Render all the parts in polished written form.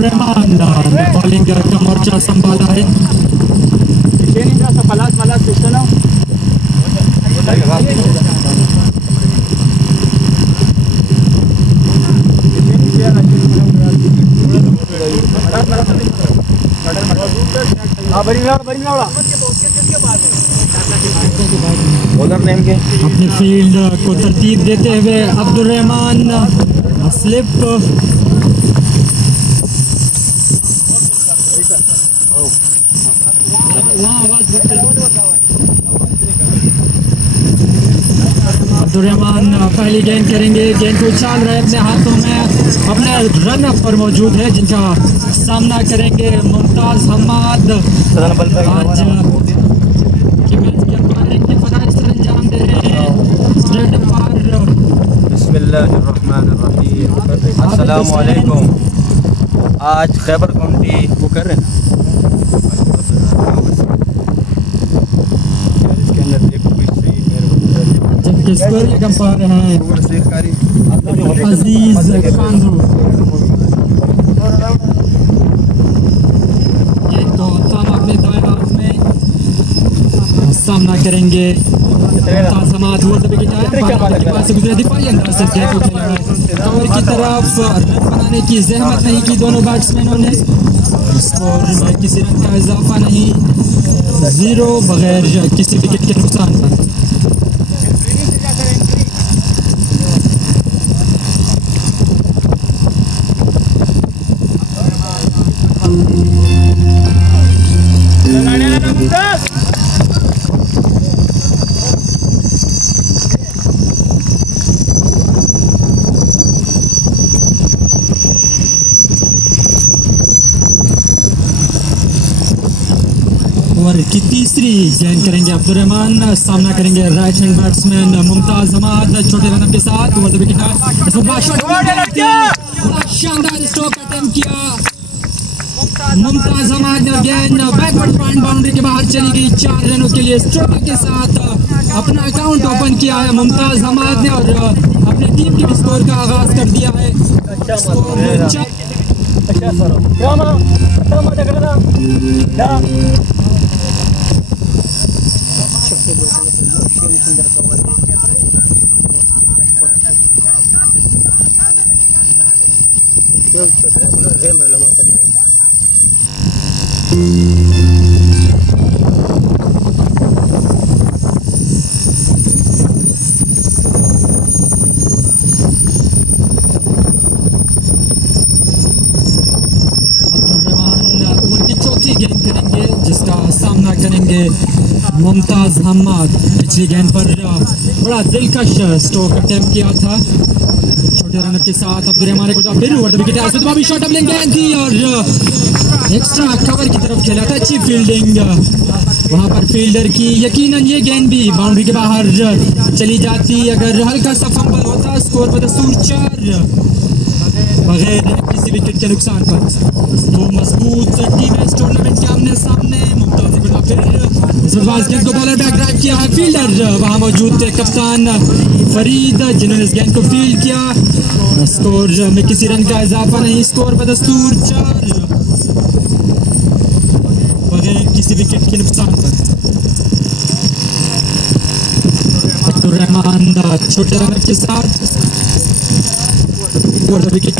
Abdurrahman ने bowling का मोर्चा संभाला है। अपनी फील्ड को तरतीब देते हुए अब्दुर्रहमान स्लिप अब्दुर्रहमान पहली गेंद करेंगे। गेंद को उछाल रहे अपने हाथों में, अपने रन अप पर मौजूद है जिनका सामना करेंगे मुमताज हम्माद। आज की मैच के अंपायरिंग की फराइज अंजाम दे रहे हैं स्ट्रेट अंपायर। बिस्मिल्लाहिर्रहमानिर्रहीम। अस्सलाम वालेकुम। आज खैबर काउंटी वो कर रहे हैं जबकि स्कोर के अंपायर हैं अजीज कांद्रू। ये तो ताम अपने दाएं हाथ में सामना करेंगे। समाज वोट के पास गुजरे दिफाई अंदाज से गेंद को खेला है कवर की तरफ। रन बनाने की जहमत नहीं की दोनों बैट्समैनों ने। स्कोर में किसी रन का इजाफा नहीं, 0 बगैर किसी विकेट के नुकसान का। ओवर की तीसरी गेंद करेंगे अब्दुर्रहमान, सामना करेंगे right hand batsman Mumtaz Hammad छोटे रन के साथ। ओवर द विकेट शानदार स्ट्रोक अटेम्प्ट किया मुमताज हम्माद ने। गेंद बैकवर्ड पॉइंट बाउंड्री के बाहर चली गई 4 रनों के लिए। स्ट्रोक के साथ अपना अकाउंट ओपन किया है मुमताज हम्माद ने और अपनी टीम के स्कोर का आगाज कर दिया है। गेंद करेंगे जिसका सामना करेंगे मुमताज हम्माद। पिछली गेंद पर बड़ा दिलकश स्ट्रोक अटेम्प्ट किया था छोटे रन के साथ अब्दुर्रहमान को फिर over the wicket shot up गेंद थी और एक्स्ट्रा कवर की तरफ खेला था। अच्छी फील्डिंग वहां पर फील्डर की। यकीनन ये गेंद भी बाउंड्री के बाहर चली जाती अगर हल्का सा फंबल होता। स्कोर बदस्तूर 4 बगैर किसी विकेट के नुकसान पर। तो मजबूत टीम है इस टूर्नामेंट के आमने सामने। मुमताज गेंद को बॉलर बैक ड्राइव किया है। फील्डर वहां मौजूद थे कप्तान फरीद जिन्होंने इस गेंद को फील्ड किया। स्कोर में किसी रन का इजाफा नहीं। स्कोर बदस्तूर 4 बगैर किसी विकेट के नुकसान पर। अब्दुर्रहमान छोटे रन के साथ विकेट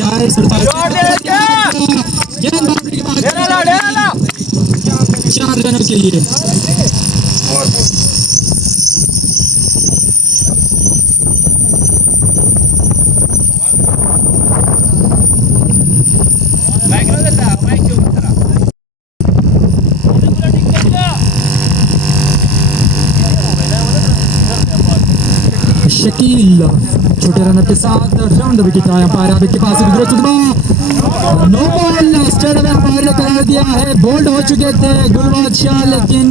चार रनों के लिए। शकील छोटे रनर के साथ राउंड विकेट आया। अंपायर के पास नो बॉल स्टेट में अंपायर ने करार दिया है। बोल्ड हो चुके थे गुलबाज शाह लेकिन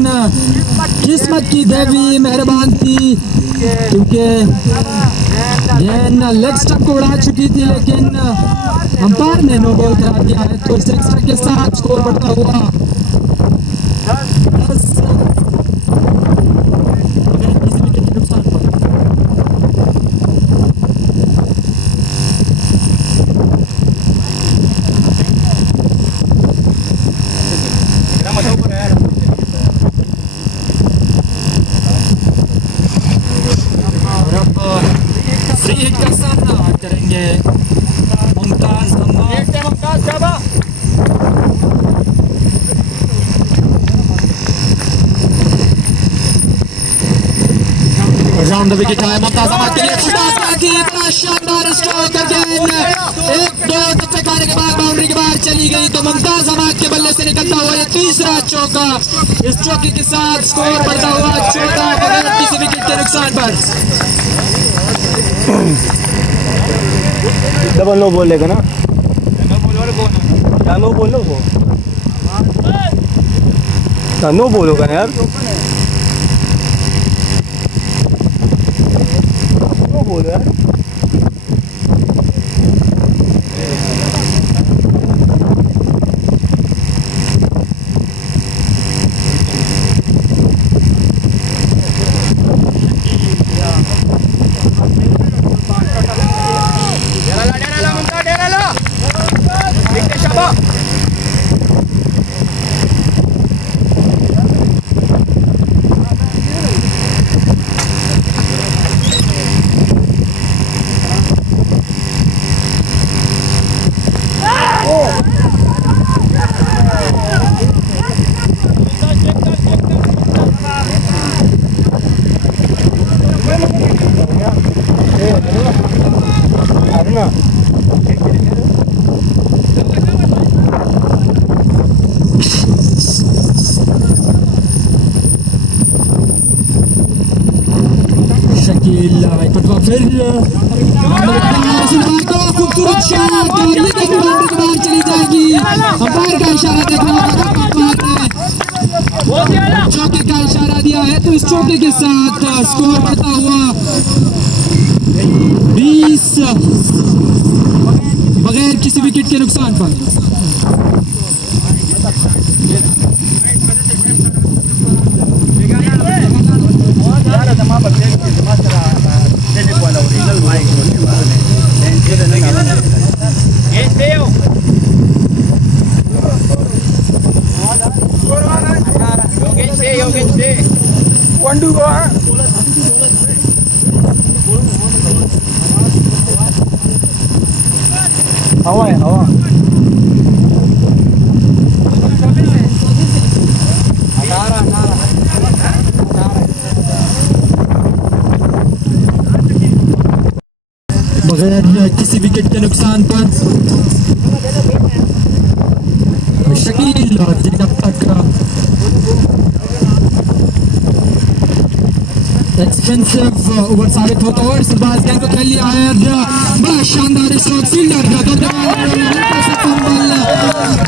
किस्मत की देवी मेहरबान थी क्योंकि गेंद लेग स्टंप को उड़ा चुकी थी लेकिन अंपायर ने नो बॉल करार दिया है। तो 6 रन के साथ स्कोर बढ़ता हुआ ऑन द विकेट है मुमताज हमाद के लिए इतना शानदार स्ट्रोक अगेन, एक दो धक्के खाने के बाद बाउंड्री के बाहर चली गई तो मुमताज हमाद के बल्ले से निकलता हुआ ये तीसरा चौका। इस चौके के साथ स्कोर बढ़ता हुआ 14 बगैर किसी विकेट के नुकसान पर। डबल नो बोलेगा ना, क्या नो बोलो वो, क्या नो बोलोगा यार, नो बोलो यार। शकील एक मरतबा फिर खूबसूरत शॉट और ये बाउंड्री के बाहर चली जाएगी। अंपायर का इशारा देखना होगा, चौके का इशारा दिया है तो इस चौके के साथ स्कोर बढ़ता हुआ 20 बगैर किसी विकेट के नुकसान पर। हवा है हवा। बगैर किसी विकेट के नुकसान पर शकील जब तक एक्सपेंसिव ओवर साबित होता है। इस बार गेंद को खेल लिया है, बड़ा शानदार स्ट्रोक फील्डर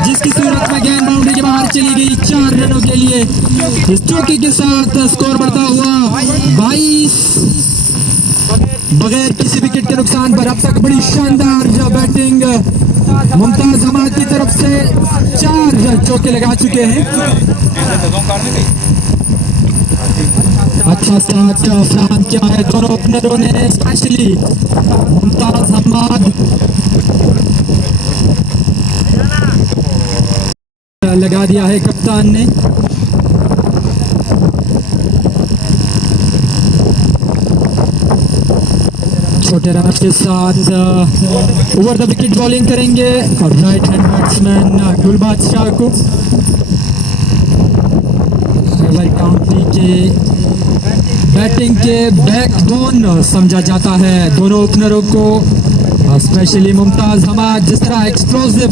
जिसकी सूरत में गेंद बाउंड्री के बाहर चली गई 4 रनों के लिए। इस चौके के साथ स्कोर बढ़ता हुआ 22 बगैर किसी विकेट के नुकसान पर। अब तक बड़ी शानदार बैटिंग मुमताज हमाद की तरफ से 4 चौके लगा चुके हैं। अच्छा स्टार्ट फराहम किया है दोनों ओपनरों ने, स्पेशली मुमताज हमाद। लगा दिया है कप्तान ने। छोटे रन के साथ ओवर द विकेट बॉलिंग करेंगे और राइट हैंड बैट्समैन गुल बादशाह को खैबर काउंटी के बैटिंग के बैकबोन समझा जाता है दोनों ओपनरों को, स्पेशली मुमताज हमाद जिस तरह एक्सप्लोसिव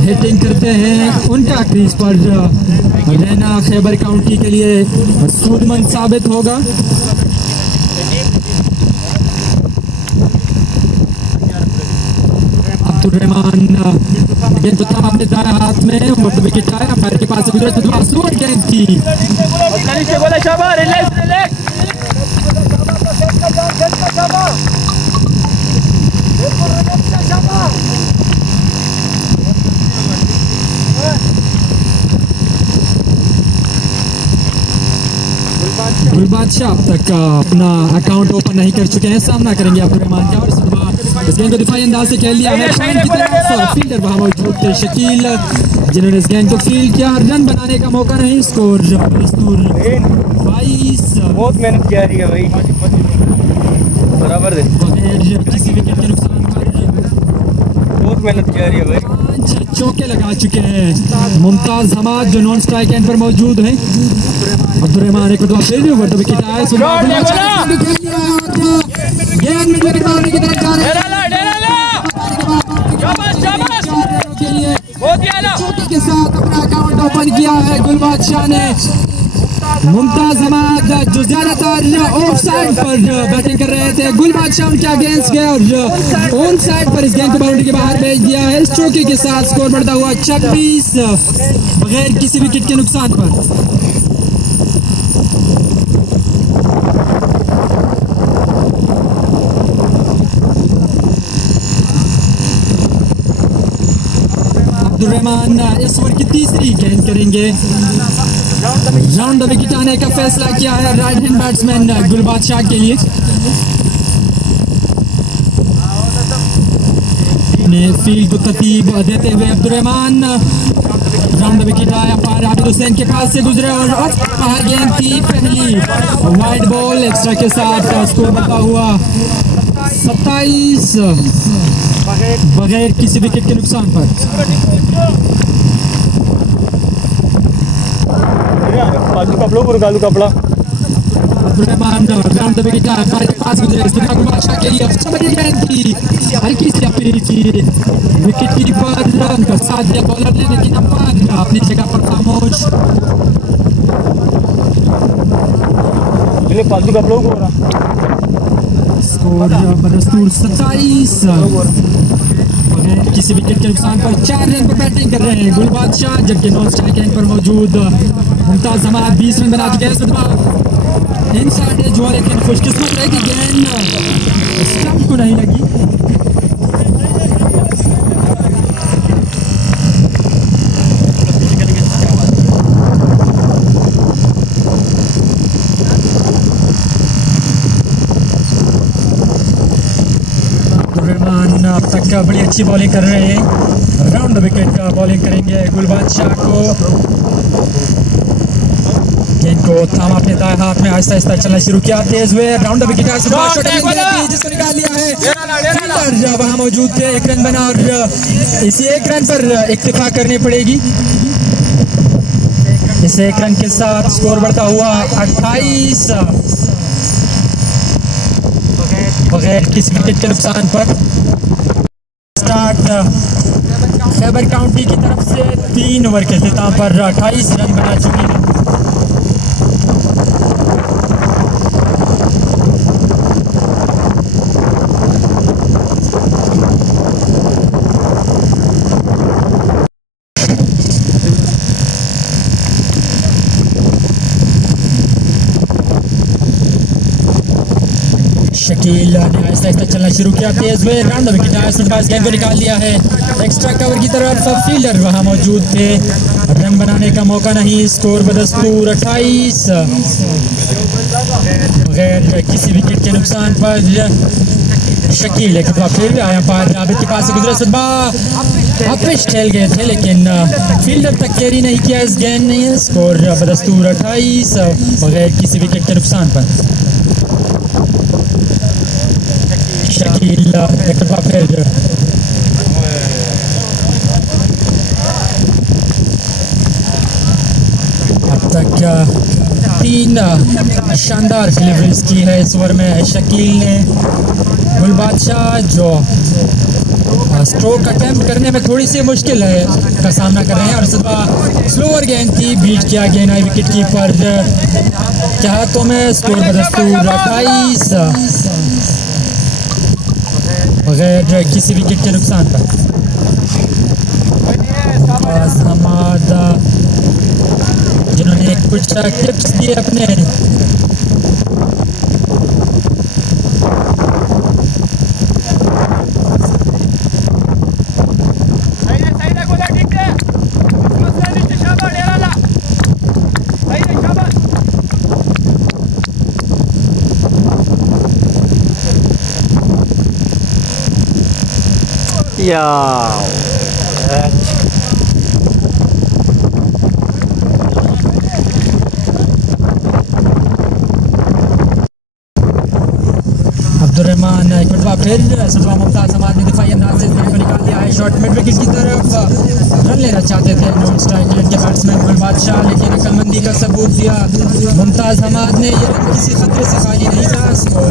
हिटिंग करते हैं उनका क्रीज पर रहना खैबर काउंटी के लिए सूदमंद साबित होगा। अब्दुर्रहमान गेंद था अपने दाएं हाथ में, विकेट आया अंपायर के पास गुजरे तो गेंद थी। गुल बादशाह अब तक अपना अकाउंट ओपन नहीं कर चुके हैं, सामना करेंगे अब्दुर्रहमान का। और इस गेंद को दिफाई अंदाज से खेल लिया है फील्डर वहां मौजूद थे शकील जिन्होंने इस गेंद को फील्ड किया। रन बनाने का मौका नहीं, स्कोर 22 बहुत मेहनत किया है भाई, बराबर दे बगैर किसी विकेट के नुकसान पर बहुत मेहनत किया है भाई। 5 चौके लगा चुके हैं मुमताज हमाद जो नॉन स्ट्राइक एंड पर मौजूद हैं। अब्दुर्रहमान एक दफा फिर भी ओवर द विकेट आए गेंद मिड विकेट मारने की तरफ जा रहे हैं चौके के साथ अपना अकाउंट ओपन किया है गुल बादशाह ने। मुमताज हमाद जो ज्यादातर ऑफ साइड पर बैटिंग कर रहे थे, गुल बादशाह उनके अगेंस्ट गए और ऑन साइड पर इस गेंद को बाउंड्री के बाहर भेज दिया है। इस चौके के साथ स्कोर बढ़ता हुआ 26 बगैर किसी विकेट के नुकसान पर। अब्दुर्रहमान इस ओवर की तीसरी गेंद करेंगे। राउंड द विकेट आने का फैसला किया है राइट हैंड बैट्समैन गुल बादशाह के लिए। फील्ड को तरतीब देते हुए अब्दुर्रहमान राउंड द विकेट आया पार आबिद हुसैन के पास से गुजरे और बाहर गेंद की पहली वाइड बॉल एक्स्ट्रा के साथ स्कोर बढ़ता हुआ 27 बगैर किसी विकेट के नुकसान पर। कालू कपड़ा अब्दुर्रहमान राउंड द विकेट हमारे पास गुजरे गुल बादशाह के लिए बड़ी गेंद की हल्की सी अपील की विकेट कीपर उनका साथ दिया बॉलर ने, लेकिन अंपायर अपनी जगह पर खामोश। फालतू का लोग हो रहा स्कोर बदस्तूर 27 बगैर किसी विकेट के नुकसान पर। 4 रन पर बैटिंग कर रहे हैं गुल बादशाह, जबकि नॉन स्ट्राइक एंड पर मौजूद मुमताज हमाद 20 रन बना चुके हैं। इन साइड जो है, लेकिन खुशकिस्मत है कि गेंद स्टंप को नहीं लगी। अब तक बड़ी अच्छी बॉलिंग कर रहे हैं। राउंड द विकेट बॉलिंग करेंगे गुल बादशाह को। गेंद को थामा अपने दाएं हाथ में, आहिस्ता आहिस्ता चलना शुरू किया तेज हुए। राउंड द विकेट जिसको निकाल लिया है फील्डर वहां मौजूद थे। 1 रन बना और इसी 1 रन पर इक्तिफा करनी पड़ेगी। इस 1 रन के साथ स्कोर बढ़ता हुआ 28 बगैर किसी विकेट के नुकसान पर। स्टार्ट खैबर काउंटी की तरफ से 3 ओवर के अख्तिताम पर 28 रन बना चुकी है। शकील ने आहिस्ता आहिस्ता चलना शुरू किया तेज हुए। राउंड विकेट गेंद को निकाल लिया है एक्स्ट्रा कवर की तरफ। फील्डर वहां मौजूद थे, रन बनाने का मौका नहीं। स्कोर बदस्तूर 28 बगैर किसी विकेट के नुकसान पर। शकील एक बार फिर आया पार आबिद के पास से गुजरे सदबा वापिस ठेल गए थे, लेकिन फील्डर तक कैरी नहीं किया इस गेंद ने। स्कोर बदस्तूर 28 बगैर किसी विकेट के नुकसान पर। शकील एक बार फिर अब तक 3 शानदार डिलीवरीज की है इस ओवर में शकील ने। गुल बादशाह जो स्ट्रोक अटेम्प्ट करने में थोड़ी सी मुश्किल है का सामना कर रहे हैं, और सुबह स्लोअर गेंद थी, बीट किया गेंद आई विकेट कीपर के हाथों में। स्कोर बदस्तूर 28 बगैर किसी विकेट के नुकसान पर। हमाद जिन्होंने कुछ टिप्स दिए अपने अब्दुर्रहमान एक बार फिर फिर सजवा मुमताज हमाद ने दिफाई अंदाज से इस गेंद को निकाल दिया है शॉट मिड विकेट की तरफ। रन लेना चाहते थे नॉन स्ट्राइक रेट के बैट्समैन गुल बादशाह, लेकिन अक्लमंदी का सबूत दिया मुमताज हमाद ने। ये रन किसी खतरे से खाली नहीं था। स्कोर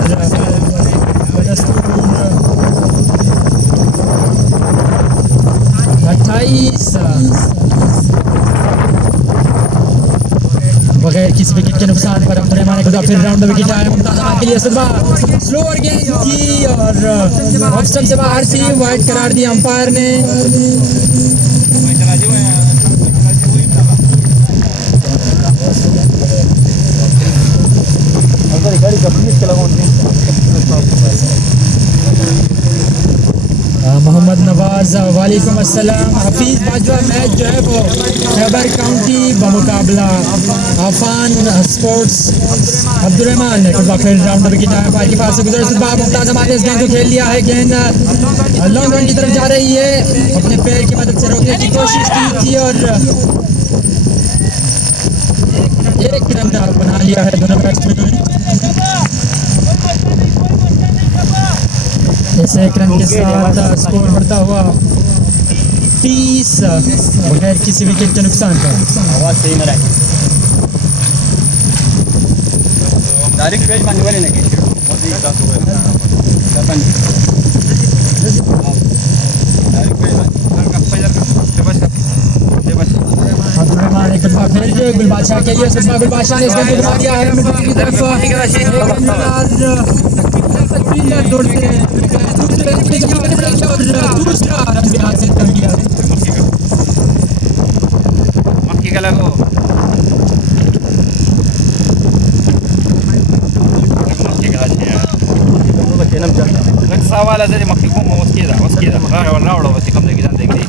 28 बगैर किसी विकेट के नुकसान पर अब्दुर्रहमान खुदा फिर राउंड विकेट आया मुमताज हमाद के लिए। सदबा स्लोअर गेंद की और ऑफ स्टंप से बाहर थी, वाइड करार दिया अंपायर ने। मोहम्मद नवाज वालेकुम अस्सलाम। हफीज बाजवा मैच जो है वो Khyber county बमुकाबला Afan sports Abdurrahman ने फिर राउंड विकेट आया पार के पास से गुजर सुबह मुमताज हमाद ने इस गेंद को खेल लिया है। गेंद लॉन्ग रन की तरफ जा रही है, अपने पैर की मदद से रोकने की कोशिश की थी और एक रन बना लिया है दोनों बैट्समैनों ने। इस एक रन के साथ स्कोर बढ़ता हुआ 30 बगैर किसी विकेट के नुकसान का। आवाज सही ना रहे डायरेक्ट पेज मानने वाले नहीं अब्दुर्रहमान एक बार फिर गुल बादशाह के लिए सुषमा गुल बादशाह ने इस गेंद को गिरा दिया है मिड विकेट की तरफ। फील्डर दौड़ते हैं दूसरा रन भी हासिल कर लिया। मक्की का लगो मक्की का सवाल है मक्की को उसकी रावड़ा बस कम देगी जान देगी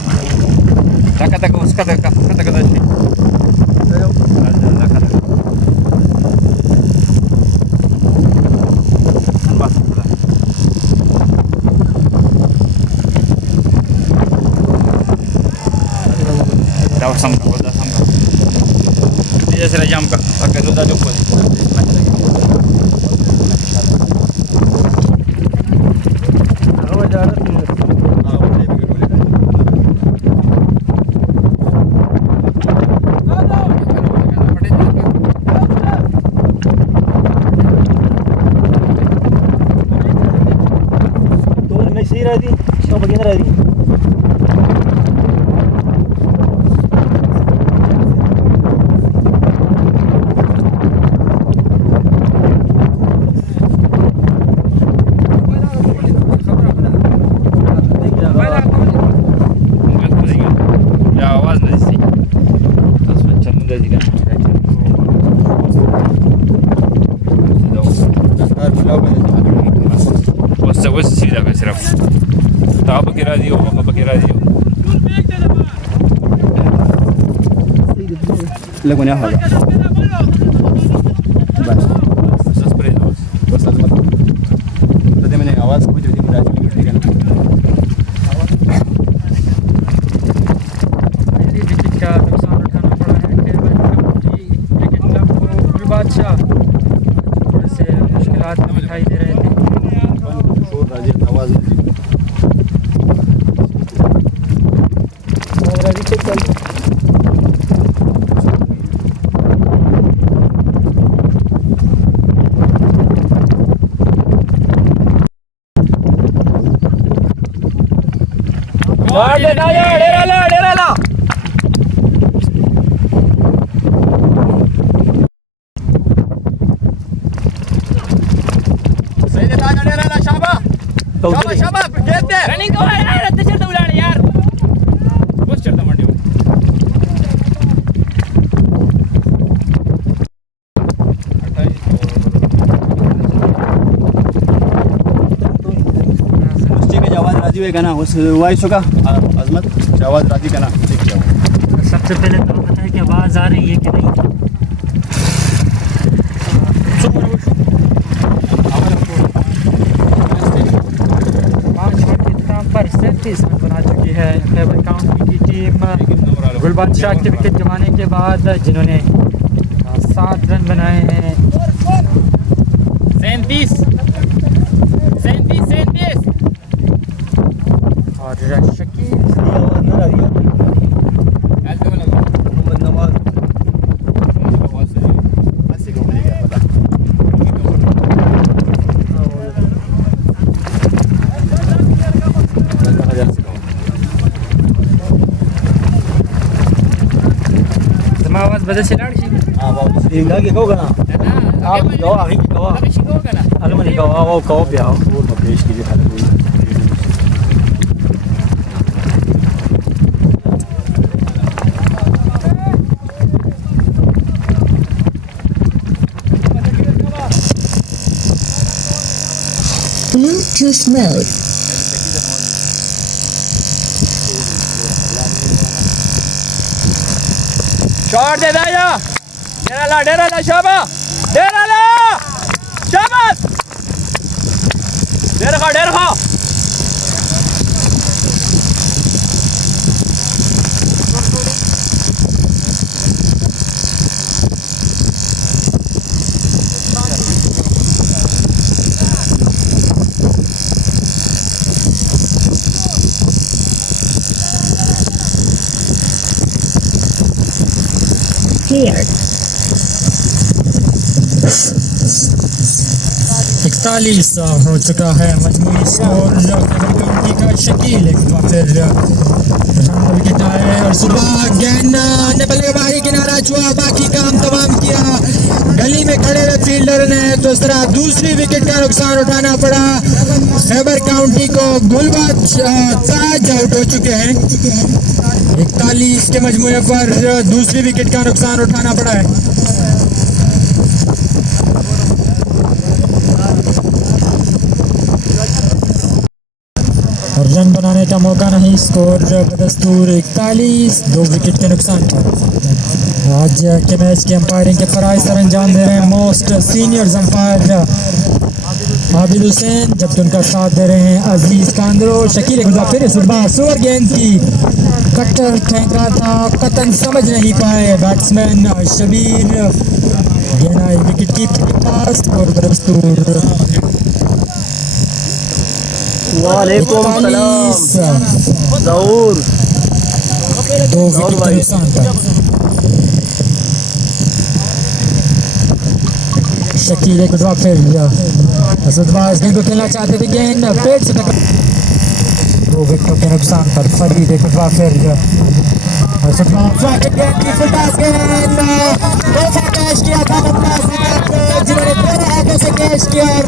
तक तक उसका तक तक जैसे jam ka pakai sudah cukup lagunya apa? Bas. Spray bas. Bas azmat. तो मैंने आवाज कुछ भी मुझे आज भी ठीक है विकेट का नुकसान उठाना पड़ा है खैबर काउंटी क्रिकेट क्लब को। गुल बादशाह थोड़े से मुश्किलात दिखाई दे रहे थे। शोर राजी आवाज राजी चेक कर डेरा सही दे ताजा डेरा शाबा शाबा गेट दे रनिंग को यार रत्ते चलता उलाड़ यार बस चलता मंडी उसकी की आवाज राजी है गाना उस वॉइस का अजमत आवाज राजी का ना सबसे पहले तो बताएं कि आवाज़ आ रही है कि नहीं। पर 37 रन बना चुकी है खैबर काउंटी की टीम गुल बादशाह के विकेट गंवाने के बाद, जिन्होंने 7 रन बनाए हैं। 37 और शकील आवाज बदल से लाड़ she Hingga ke kau kana? Kau ahi kau. Kasi ko ka na. Alam mo kau biao. Bluetooth mode. Shot de daya. Dera la Shaba. Dera la. Shabat. Dera kha. Cleared. 41 हो चुका है मजमूई स्कोर काउंटी का शकील एक बार फिर wicket आए और सुबह गेंद ने बल्लेबाजी किनारा छुआ बाकी काम तमाम किया गली में खड़े हुए फील्डर ने तो इस तरह दूसरी विकेट का नुकसान उठाना पड़ा खैबर काउंटी को गुलबाज ताज आउट हो चुके हैं 41 के मजमूए पर दूसरी विकेट का नुकसान उठाना पड़ा है रन बनाने का मौका नहीं स्कोर बदस्तूर 41 2 विकेट के नुकसान पर आज के मैच की अंपायरिंग के फराइज सर अंजाम दे रहे हैं most senior umpire Abid Hussain जबकि उनका साथ दे रहे हैं अजीज कांदरो शकील एक बार फिर सुपर गेंद की कट्टर फेंका था कतन समझ नहीं पाए बैट्समैन शबीर गेंद आई विकेट कीपर के पास स्कोर बदस्तूर वालेकुम सलाम जहूर 2 विकेट के नुकसान पर शकील एक ड्रॉप फिर असदबाज गेंद को खेलना चाहते थे गेंद पेट से टकरा 2 विकेटों के नुकसान पर फरीद एक ड्रॉप फिर असदबाज गेंद की फुलटास गेंद कैसा कैच किया था जिन्होंने पूरा आगे से कैच किया और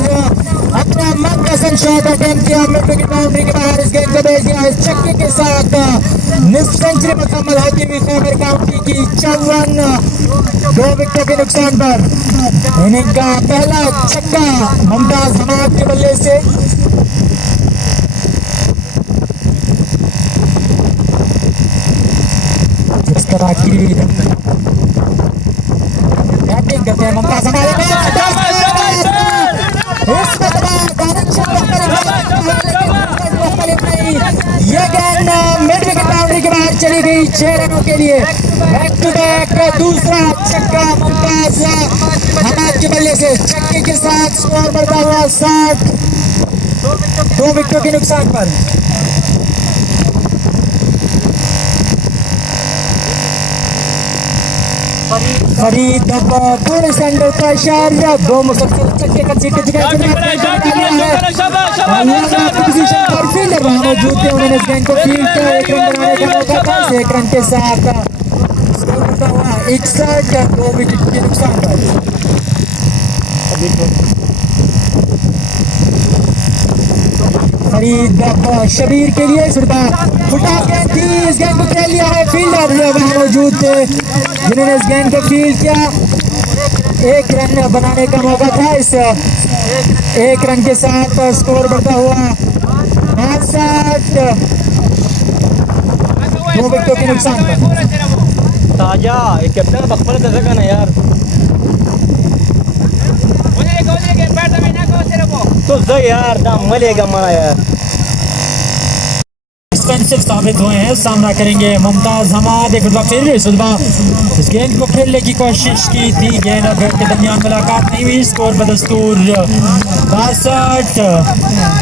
अपना मनपसंद शॉट अटेम्प्ट किया मिड विकेट बाउंड्री के बाहर इस गेंद को भेज दिया इस छक्के के साथ निस्फ सेंचुरी मुकम्मल होती हुई खैबर काउंटी की 54 2 विकेटों के नुकसान पर इनिंग का पहला छक्का मुमताज हमाद के बल्ले से जिस तरह की बैटिंग करते हैं मुमताज हमाद ये गेंद मिड विकेट बाउंड्री के बाहर चली गई 6 रनों के लिए बैक टू बैक दूसरा छक्का मुमताज हमाद के बल्ले से छक्के के साथ स्कोर बढ़ता हुआ 60 2 विकेटों के नुकसान पर फरीद अब पूरे सेंटर प्रेशर 2 मुसलसल छक्के कंसीड कर चुके पोजीशन पर फील्डर वहां मौजूद थे उन्होंने इस गेंद को फील्ड किया 1 रन बनाने का मौका था 1 रन के साथ स्कोर होता हुआ 61 2 विकेट के नुकसान पर फरीद अब शबीर के लिए फुटा गेंद थी इस गेंद को खेल लिया है फील्डर वहां मौजूद थे जिन्होंने इस गेंद को फील्ड किया 1 रन बनाने का मौका था इस 1 रन के साथ स्कोर बढ़ता हुआ 62 2 विकेटों के नुकसान पर ताजा एक कैप्टन बकपल कैसे का ना यार तो सही यार दाम मिलेगा माना यार एक्सपेंसिव साबित हुए हैं सामना करेंगे मुमताज हमाद एक बार फिर सुबह इस गेंद को खेलने की कोशिश की थी गेंद और बैट के दरमियान मुलाकात नहीं हुई score बदस्तूर 62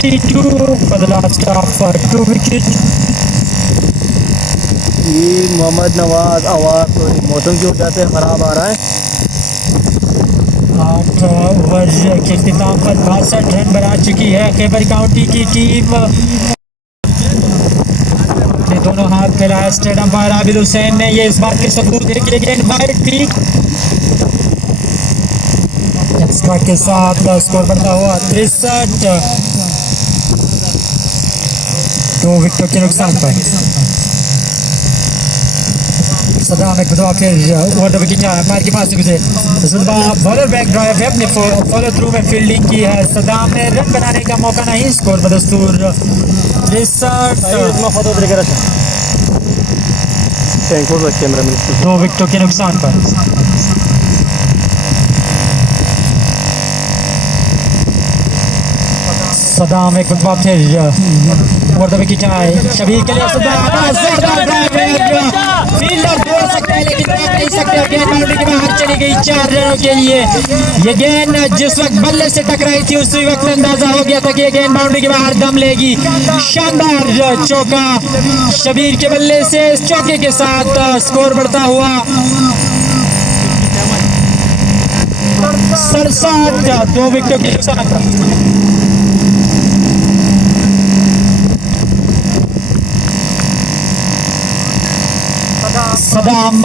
62 for the last of 2 wickets. ये मोहम्मद नवाज आवाज़ तो मौसम की वजह से ख़राब आ रहा है। 8 ओवर के इख्तिताम पर 62 रन बना चुकी है खैबर काउंटी की टीम। अपने दोनों हाथ फैलाए स्टेट अंपायर आबिद हुसैन ने, ये इस बात के सबूत है कि गेंद वाइड थी। एक्स्ट्रा के साथ स्कोर बढ़ता हुआ 63, 2 विकेटों के नुकसान पर। सदाम एक बदवा फिर ओवर द विकेट अंपायर के पास से गुजरे। इस बार बॉलर बैक ड्राइव है, अपने फॉलो थ्रू में फील्डिंग की है। सदाम ने रन बनाने का मौका नहीं, स्कोर बदस्तूर 63, 2 विकेटों के नुकसान पर। सदाम एक बदवा फिर ओवर द विकेट आए शबीर के लिए। फील्डर दौड़ सकता है लेकिन भाग नहीं सकते। गेंद बाउंड्री के बाहर चली गई 4 रनों के लिए। ये गेंद जिस वक्त बल्ले से टकराई थी उसी वक्त अंदाजा हो गया था कि ये गेंद बाउंड्री के बाहर दम लेगी। शानदार चौका शबीर के बल्ले से। इस चौके के साथ स्कोर बढ़ता हुआ 67, 2 विकेटों के नुकसान पर। सदाम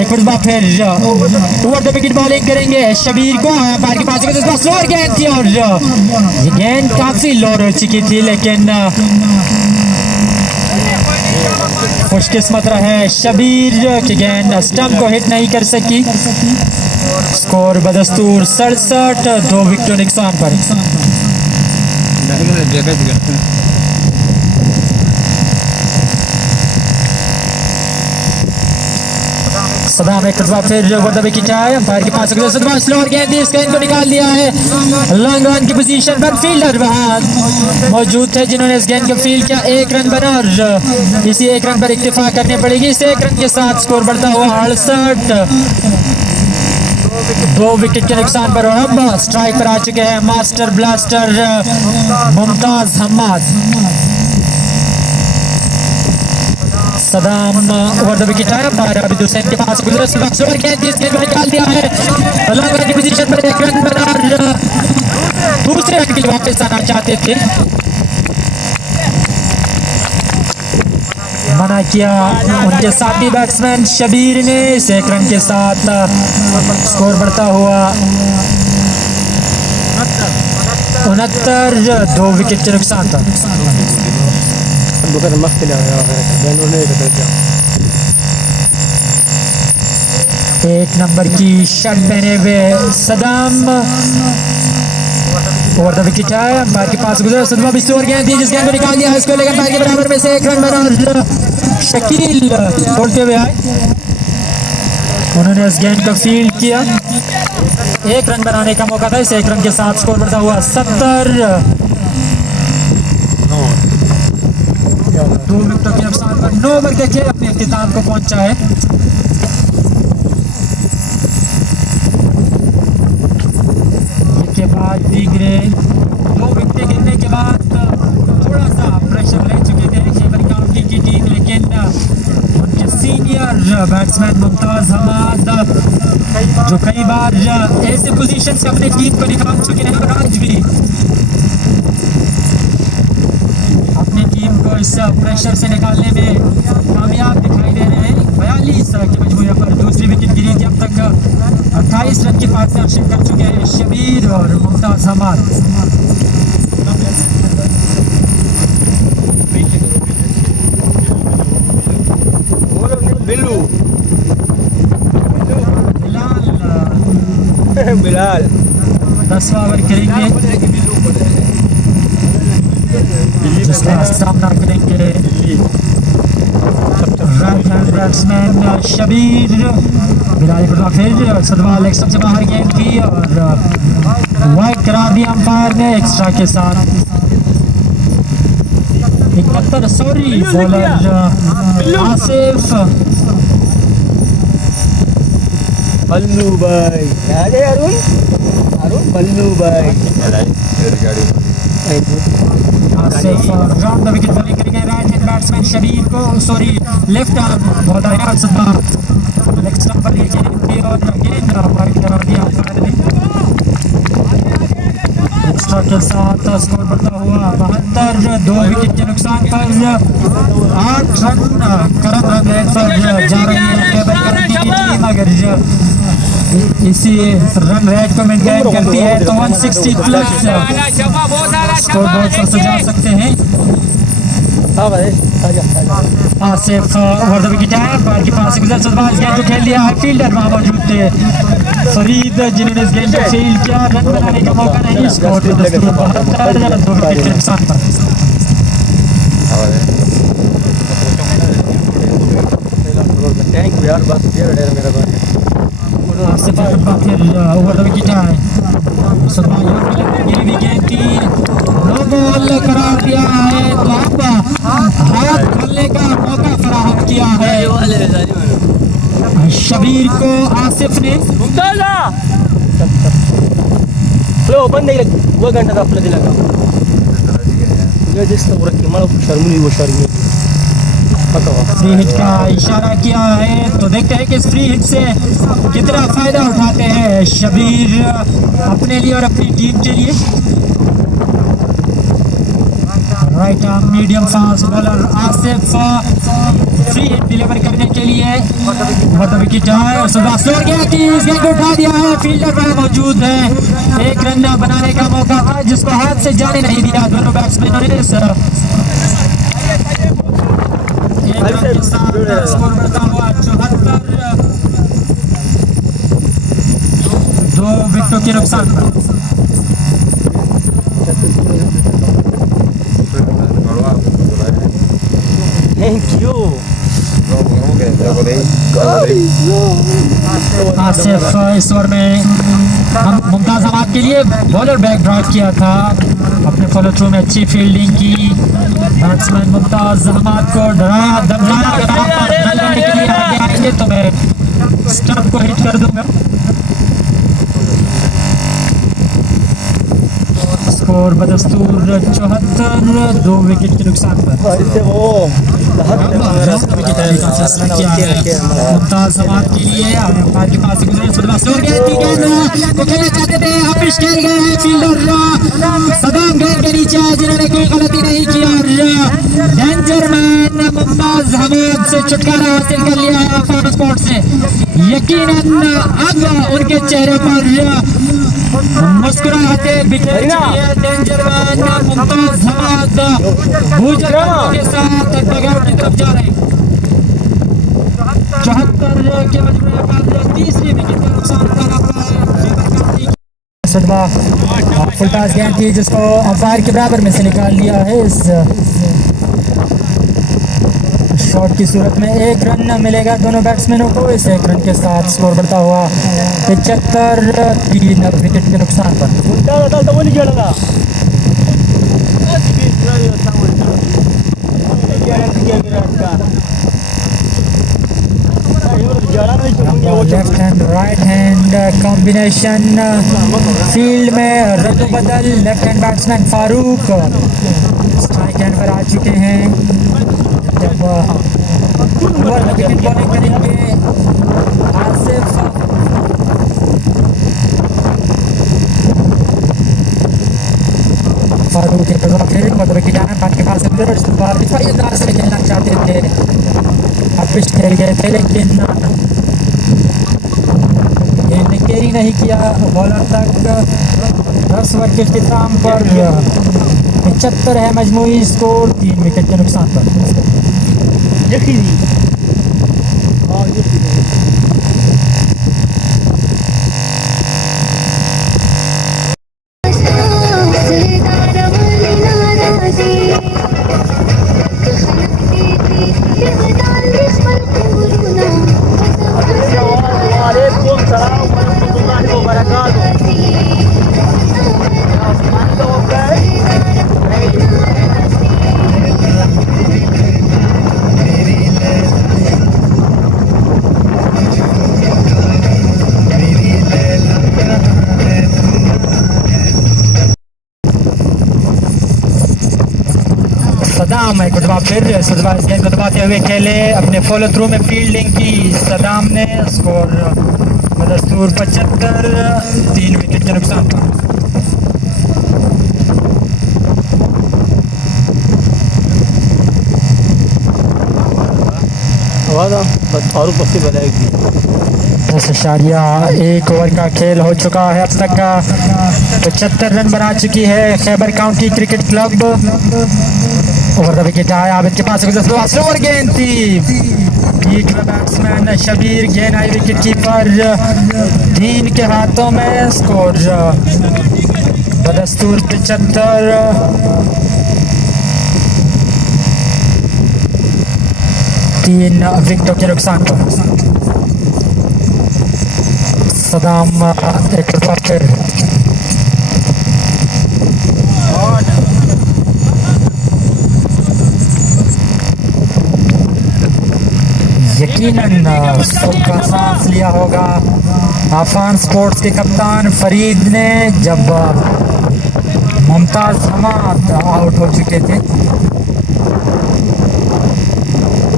एक बार फिर ओवर द विकेट बॉलिंग करेंगे शबीर को। पैर के पास स्लोअर गेंद थी और ये गेंद काफी लोड हो चुकी थी, लेकिन खुशकिस्मत रहे शबीर की गेंद स्टंप को हिट नहीं कर सकी। स्कोर बदस्तूर 67, 2 विकेटों नुकसान पर। सदाम एक बार फिर ओवर द विकेट आए अंपायर के पास स्लोअर गेंद थी, इस गेंद को निकाल दिया है। लॉन्ग ऑन की पोजीशन पर फील्डर वहां मौजूद थे जिन्होंने इस गेंद को फील्ड किया। 1 रन बना और इसी 1 रन पर इक्तिफा करनी पड़ेगी। इस 1 रन के साथ स्कोर बढ़ता हुआ 68, 2 विकेट के नुकसान पर। और अब स्ट्राइक पर आ चुके हैं master blaster Mumtaz Hammad. Saddam over the wicket आया, अंपायर आबिद हुसैन के पास गुजरे। स्लोअर गेंद इस गेंद को निकाल दिया है। लॉन्ग ऑन की पोजीशन पर 1 रन बना और दूसरे रन के लिए वापस आना चाहते थे, मना किया उनके साथी बैट्समैन शबीर ने। इस 1 रन के साथ स्कोर बढ़ता हुआ 69, 2 विकेट के नुकसान पर। एक नंबर की शर्ट पहने हुए सदाम ओवर द विकेट है, अंपायर के पास गुजरे। सुदमा भी स्लोअर गेंद थी, जिस गेंद को निकाल दिया है, इसको लेकर अंपायर के बराबर में से 1 रन बना और शकील तोड़ते हुए आए। उन्होंने इस गेंद को फील्ड किया। 1 रन बनाने का मौका था, इस 1 रन के साथ स्कोर बढ़ता हुआ 70, 2 विकेटों के नुकसान पर। 9 ओवर के खेल अपने इख्तिताम को पहुंचा है। इसके बाद दीगरे 2 विकेट गिरने के बाद थोड़ा सा प्रेशर ले चुके थे खैबर काउंटी की टीम, लेकिन उनके सीनियर बैट्समैन मुमताज हम्माद जो कई बार ऐसे पोजीशन से अपनी टीम को निकाल चुके हैं और आज भी अपनी टीम को इस प्रेशर से निकालने में कामयाब दिखाई दे रहे हैं। 42 की मजबूरी पर दूसरी विकेट गिरी थी। अब तक 28 रन की पार्टनरशिप कर चुके हैं शबीर और मुमताज हम्माद। बिलाल 10वां ओवर करेंगे, जिसका सामना करेंगे right hand batsman Shabir. Bilal फिर सदमा लेग स्टंप से बाहर गेंद की और वाइड करार दिया अंपायर ने एक्स्ट्रा के साथ। 71 बॉलर आसिफ बल्लू भाई, अरुण बल्लू भाई Asif round the wicket bowling करेंगे राइट हैंड बैट्समैन शबीर को, सॉरी लेफ्ट आर्म बहुत आया सदा लेग स्टंप पर लेके और गेंद वाइड करा दिया अंपायर ने। एक्स्ट्रा के साथ स्कोर बढ़ता हुआ 72, 2 विकेट के नुकसान पर 8 रन करम रन रेट पर जा रही है टेबल की टीम। अगर इसी रन रेट को मेंटेन करती है तो 160 प्लस स्कोर बोर्ड पर सजा सकते हैं। आसिफ ओवर द विकेट है, बॉल के पास से गुजर सलवार गेंद को खेल दिया है, फील्डर वहां मौजूद थे फरीद जिन्होंने इस गेंद को फील्ड किया, रन बनाने का मौका नहीं। स्कोर 72, 2 विकेट के नुकसान पर। आसिफ फिर ओवर द विकेट है, गेंद की नो बॉल करार दिया है तो अब हाथ खोलने का मौका फराहम किया है शबीर को आसिफ ने। फ्री हिट का इशारा किया है तो देखते हैं कि इस फ्री हिट से कितना फायदा उठाते हैं शबीर अपने लिए और अपनी टीम के लिए। Right arm medium fast bowler Asif free hit deliver करने के लिए विकेट है और स्लोर गया कि इस गेंद को उठा दिया है, फील्डर वहां मौजूद है। एक रन बनाने का मौका था जिसको हाथ से जाने नहीं दिया दोनों बैट्समैनों ने। एक रन के साथ स्कोर बढ़ता हुआ 74, 2 विकेटों के नुकसान पर। Thank you. आसिफ इस ओवर में हम मुमताज हमाद के लिए बॉलर बैक ड्रॉप किया था, अपने फॉलो थ्रू में अच्छी फील्डिंग की, बैट्समैन मुमताज हमाद को डराया धमकाया के लिए आगे आएंगे तो मैं स्टंप को हिट कर दूंगा। स्कोर बदस्तूर 74, 2 विकेट के नुकसान पर। मुमताज हमाद के लिए अंपायर के पास से गुजरे को खेलना चाहते थे, अपिश खेल गए हैं फील्डर सदाम गेंद के नीचे जिन्होंने कोई गलती नहीं की और डेंजर मैन मुमताज हमाद से छुटकारा हासिल कर लिया है ऑन स्पॉट से। यकीनन अब उनके चेहरे पर मुस्कुराहटे बिखेर चुकी है। डेंजर मैन मुमताज हमाद भूजल के साथ डगआउट की तरफ जा रहे हैं। 74 के मजमूए पर तीसरी विकेट का नुकसान फुल टॉस गेंद थी जिसको अंपायर के बराबर में से निकाल लिया है। इस शॉट की सूरत में 1 रन मिलेगा दोनों बैट्समैनों को। इस 1 रन के साथ स्कोर बढ़ता हुआ 75, 3 विकेट के नुकसान पर। Left hand right hand combination field में रद्द-बदल। Left hand batsman Farooq strike hand पर आ चुके हैं। जब ओवर विकेट बॉलिंग करेंगे आसिफ फारूक के तरफ विकेट आना बैट के पास अंदाज से खेलना चाहते थे, अपिश खेल गए थे लेकिन गेंद कैरी नहीं किया बॉलर तक। 10 ओवर के इख्तिताम पर 75 है मजमूई स्कोर, 3 विकेट के नुकसान पर। सदाम एक बार फिर सदबा इस गेंद को दबाते हुए खेले अपने फॉलो थ्रू में फील्डिंग की सदाम ने। स्कोर बदस्तूर 75, 3 विकेट के नुकसान पर। बस फारूक पस्ती बनाएगी। 10.1 ओवर का खेल हो चुका है अब तक का। 75 रन बना चुकी है Khyber county cricket club. Over the wicket आया आबिद के पास, स्लोअर गेंद थी, ठीक बैट्समैन शबीर, गेंद आई विकेट कीपर दीन के हाथों में। स्कोर बदस्तूर 75, 3 विकेटों के नुकसान पर। सदाम एक फिर यकीनन सुख का सांस लिया होगा आफान स्पोर्ट्स के कप्तान फरीद ने जब मुमताज हमाद आउट हो चुके थे,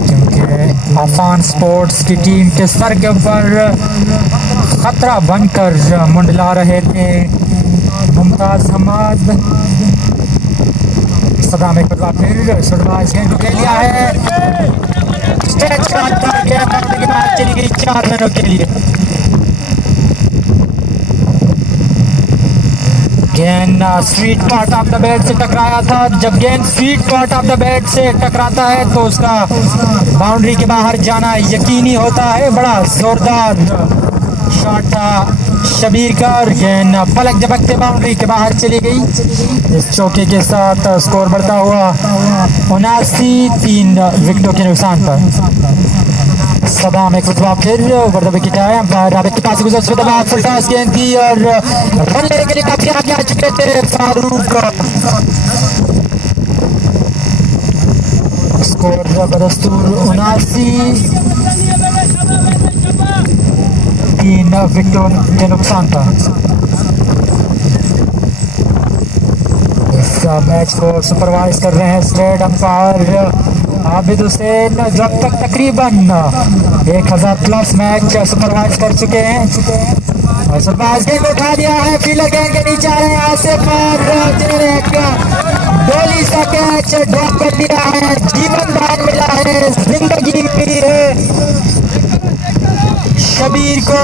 क्योंकि आफान स्पोर्ट्स की टीम के सर के ऊपर खतरा बनकर मंडला रहे थे मुमताज हमाद। सदाम एक बार फिर शुरुआत गेंद ले लिया है, स्ट्रेच शॉट था, गेंद के बाद चली गई 4 रनों के लिए। गेंद street part of the bat से टकराया था। जब गेंद street part of the bat से टकराता है तो उसका बाउंड्री के बाहर जाना यकीनी होता है। बड़ा जोरदार शॉट था शबीर का, गेंद पलक झपकते बाउंड्री के बाहर चली गई। इस चौके के साथ स्कोर बढ़ता हुआ 79, 3 विकेटों के नुकसान पर। सदाम एक बार फिर ओवर द विकेट आया, राबित के पास गुजर बाद फुल टॉस गेंद थी और रन लेने के लिए काफी आगे आ चुके थे फारूक। स्कोर बदस्तूर 79, 3 विकेटों के नुकसान पर। इस मैच को सुपरवाइज कर रहे हैं स्टेट अंपायर आबिद हुसैन, जो अब तक तकरीबन 1000+ मैच सुपरवाइज कर चुके हैं। और सुपरवाइज गेंद उठा दिया है, फील्डर गेंद के नीचे आ रहे हैं आसिफ और डोली सा कैच ड्रॉप कर दिया है। जीवन दान मिला है, जिंदगी मिली है शबीर को।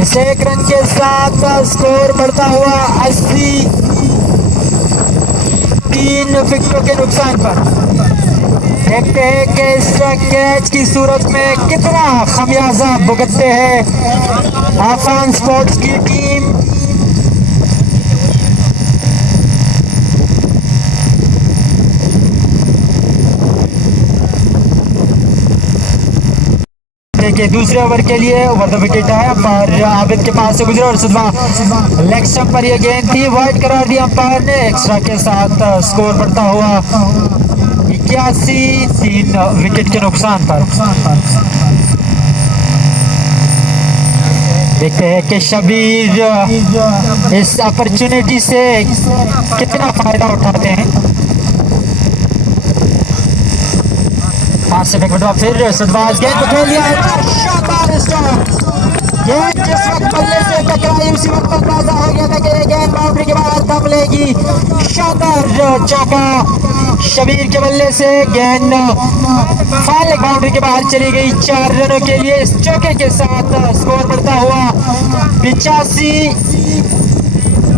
इस 1 रन के साथ स्कोर बढ़ता हुआ 80, 3 विकेटों के नुकसान पर। देखते हैं कि इस कैच की सूरत में कितना खमियाजा भुगतते हैं आफान स्पोर्ट्स की टीम। के दूसरे ओवर के लिए ओवर द विकेट आया, पर आबिद के पास से गुजरा और सुधवा लेग स्टंप पर यह गेंद थी, वाइड करार दिया अंपायर ने। एक्स्ट्रा के साथ स्कोर बढ़ता हुआ 81, 3 विकेट के नुकसान पर। देखते हैं कि शबीर इस अपॉर्चुनिटी से कितना फायदा उठाते हैं। फिर सदवाज गेंद को खेल लिया है, शानदार स्ट्रोक। गेंद जिस वक्त बल्ले से टकराई उसी वक्त अंदाजा हो गया था कि गेंद बाउंड्री के बाहर दम लेगी। शानदार चौका शबीर के बल्ले से, गेंद फाल बाउंड्री के बाहर चली गई 4 रनों के लिए। इस चौके के साथ स्कोर बढ़ता हुआ 85,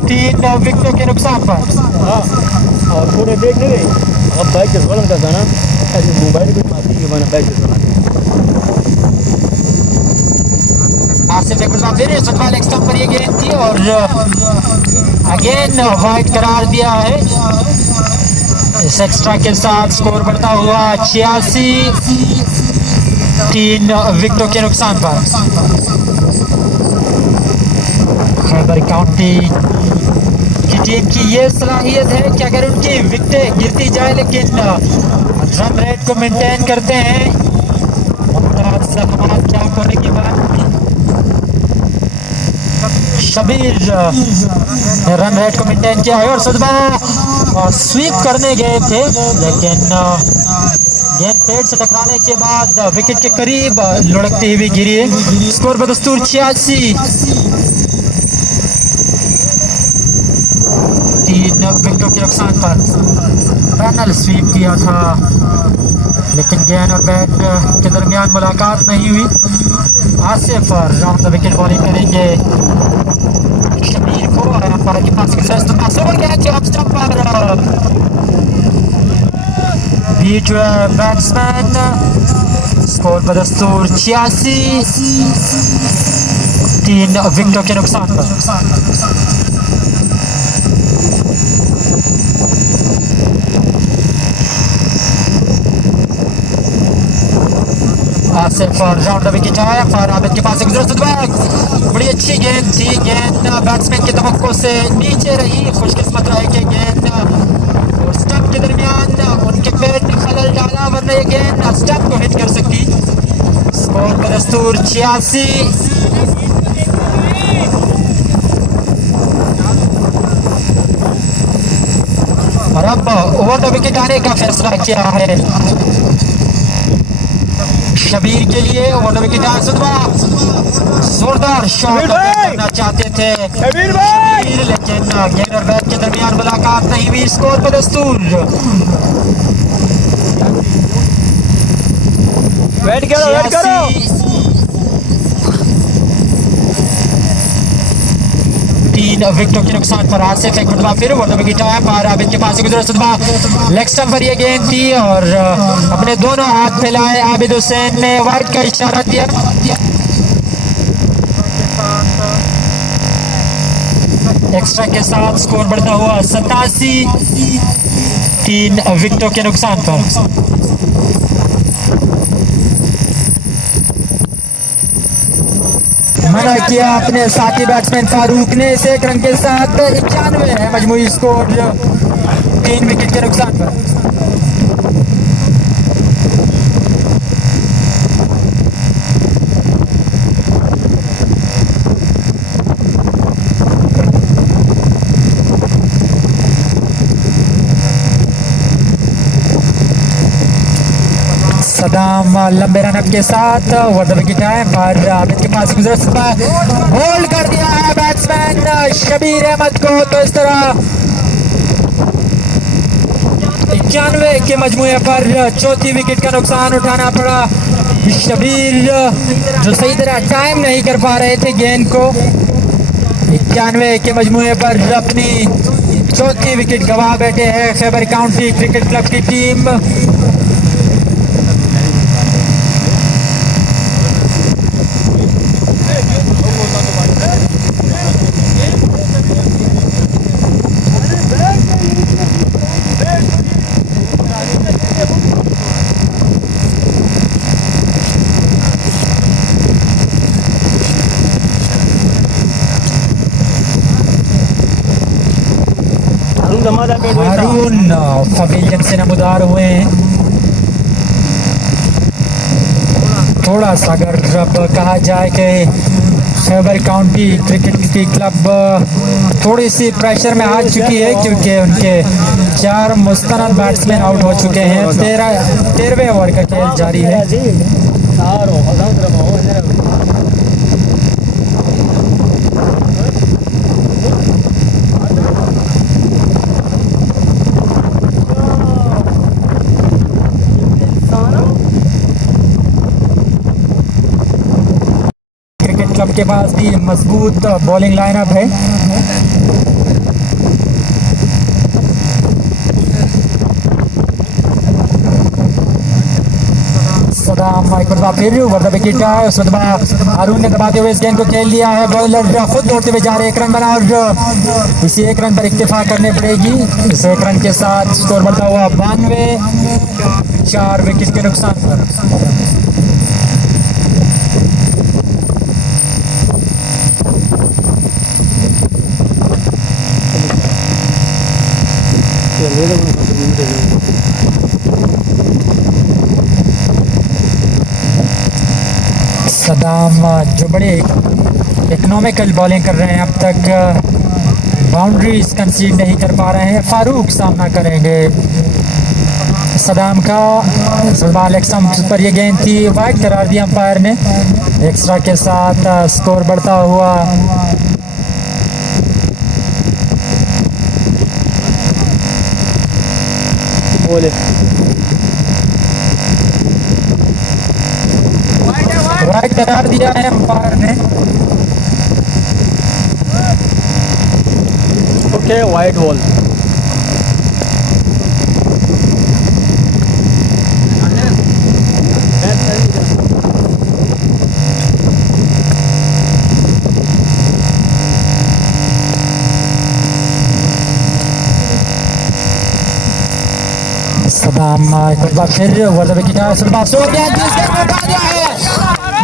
3 विकेटों के नुकसान पर। और पूरे देख ले अब बाइक से बोलन का गाना ऐसे मोबाइल भी मारती है मैंने बाइक से सुना। आसिफ एक बार फिर सदमा लेग स्टंप पर ये गेंद थी और अगेन वाइड करार दिया है। इस एक्स्ट्रा के साथ स्कोर बढ़ता हुआ 86, 3 विकेटों के नुकसान पर। खैबर काउंटी की टीम की ये सलाहियत है कि अगर उनकी विकेटें गिरती जाए लेकिन रन रेट को मेंटेन करते हैं। मुमताज हमाद क्या होने के बाद शबीर ने रन रेट को मेंटेन किया है और सदबा स्वीप करने गए थे, लेकिन गेंद पेड़ से टकराने के बाद विकेट के करीब लुढ़कती हुई गिरी है। स्कोर बदस्तूर 86। 3 विकेटों के नुकसान पर पैनल स्वीप किया था, लेकिन गेंद और बैट के दरमियान मुलाकात नहीं हुई। Asif round the wicket bowling करेंगे शबीर को और अंपायर के पास बीट बैट्समैन। स्कोर बदस्तूर 86। 3 विकेटों के नुकसान पर आसिफ राउंड द विकेट आया पर आबिद के पास एक बड़ी अच्छी गेंद थी। गेंद बैट्समैन के तवक्को से नीचे रही, खुशकिस्मत रहे कि गेंद और स्टंप के दरमियान उनके पैर ने खलल डाला, वरना ये गेंद स्टंप को हिट कर सकती। स्कोर बदस्तूर 86। और अब ओवर द विकेट आने का फैसला किया है शबीर के लिए। ओवर द विकेट जोरदार शॉट करना चाहते थे शबीर, लेकिन गेंद और बैट के दरमियान मुलाकात नहीं हुई। स्कोर बदस्तूर वेट करो। 3 विकेटों के नुकसान पर आसिफ एक मरतबा फिर ओवर द विकेट आया पर आबिद के पास गुजरा लेग स्टंप पर यह गेंद थी और अपने दोनों हाथ फैलाए आबिद हुसैन ने वाइड का इशारा दिया। एक्स्ट्रा के साथ स्कोर बढ़ता हुआ 87। 3 विकेटों के नुकसान पर मना किया अपने साथी बैट्समैन फारूक ने। इस 1 रन के साथ 91 है मजमूई स्कोर 3 विकेट के नुकसान पर। सदाम लंबे रन के साथ ओवर द विकेट आए पर आबिद के पास गुजरा होल्ड कर दिया है बैट्समैन शबीर अहमद को। तो इस तरह 91 के मजमूए पर 4थी विकेट का नुकसान उठाना पड़ा। शबीर जो सही तरह टाइम नहीं कर पा रहे थे गेंद को, 91 के मजमूए पर अपनी 4थी विकेट गंवा बैठे हैं खैबर काउंटी क्रिकेट क्लब की टीम। हारून पवेलियन से नमदार हुए हैं। थोड़ा सा अगर जब कहा जाए कि खैबर काउंटी क्रिकेट की क्लब थोड़ी सी प्रेशर में आ चुकी है क्योंकि उनके 4 मुस्तनद बैट्समैन आउट हो चुके हैं। 13वें ओवर का खेल जारी है। क्लब के पास भी मजबूत बॉलिंग लाइनअप है। सदाम एक बार फिर ओवर द विकेट है। उस हारून ने दबाते हुए इस गेंद को खेल लिया है। बॉलर खुद दौड़ते हुए जा रहे, 1 रन बना और इसी 1 रन पर इत्तेफाक करनी पड़ेगी। इस 1 रन के साथ स्कोर बढ़ता हुआ 92। 4 विकेट के नुकसान पर सदाम जो बड़े इकोनॉमिकल बॉलिंग कर रहे हैं, अब तक बाउंड्रीज कंसीड नहीं कर पा रहे हैं। फारूक सामना करेंगे सदाम का। बॉल एक स्टंप पर ये गेंद थी, वाइड करार दिया अंपायर ने। एक्स्ट्रा के साथ स्कोर बढ़ता हुआ बोले वाइड करार दिया है अंपायर ने। Okay, wide ball. सदाम एक बार फिर वर्ल्ड विकेट सो गया, जिसके उठा दिया है।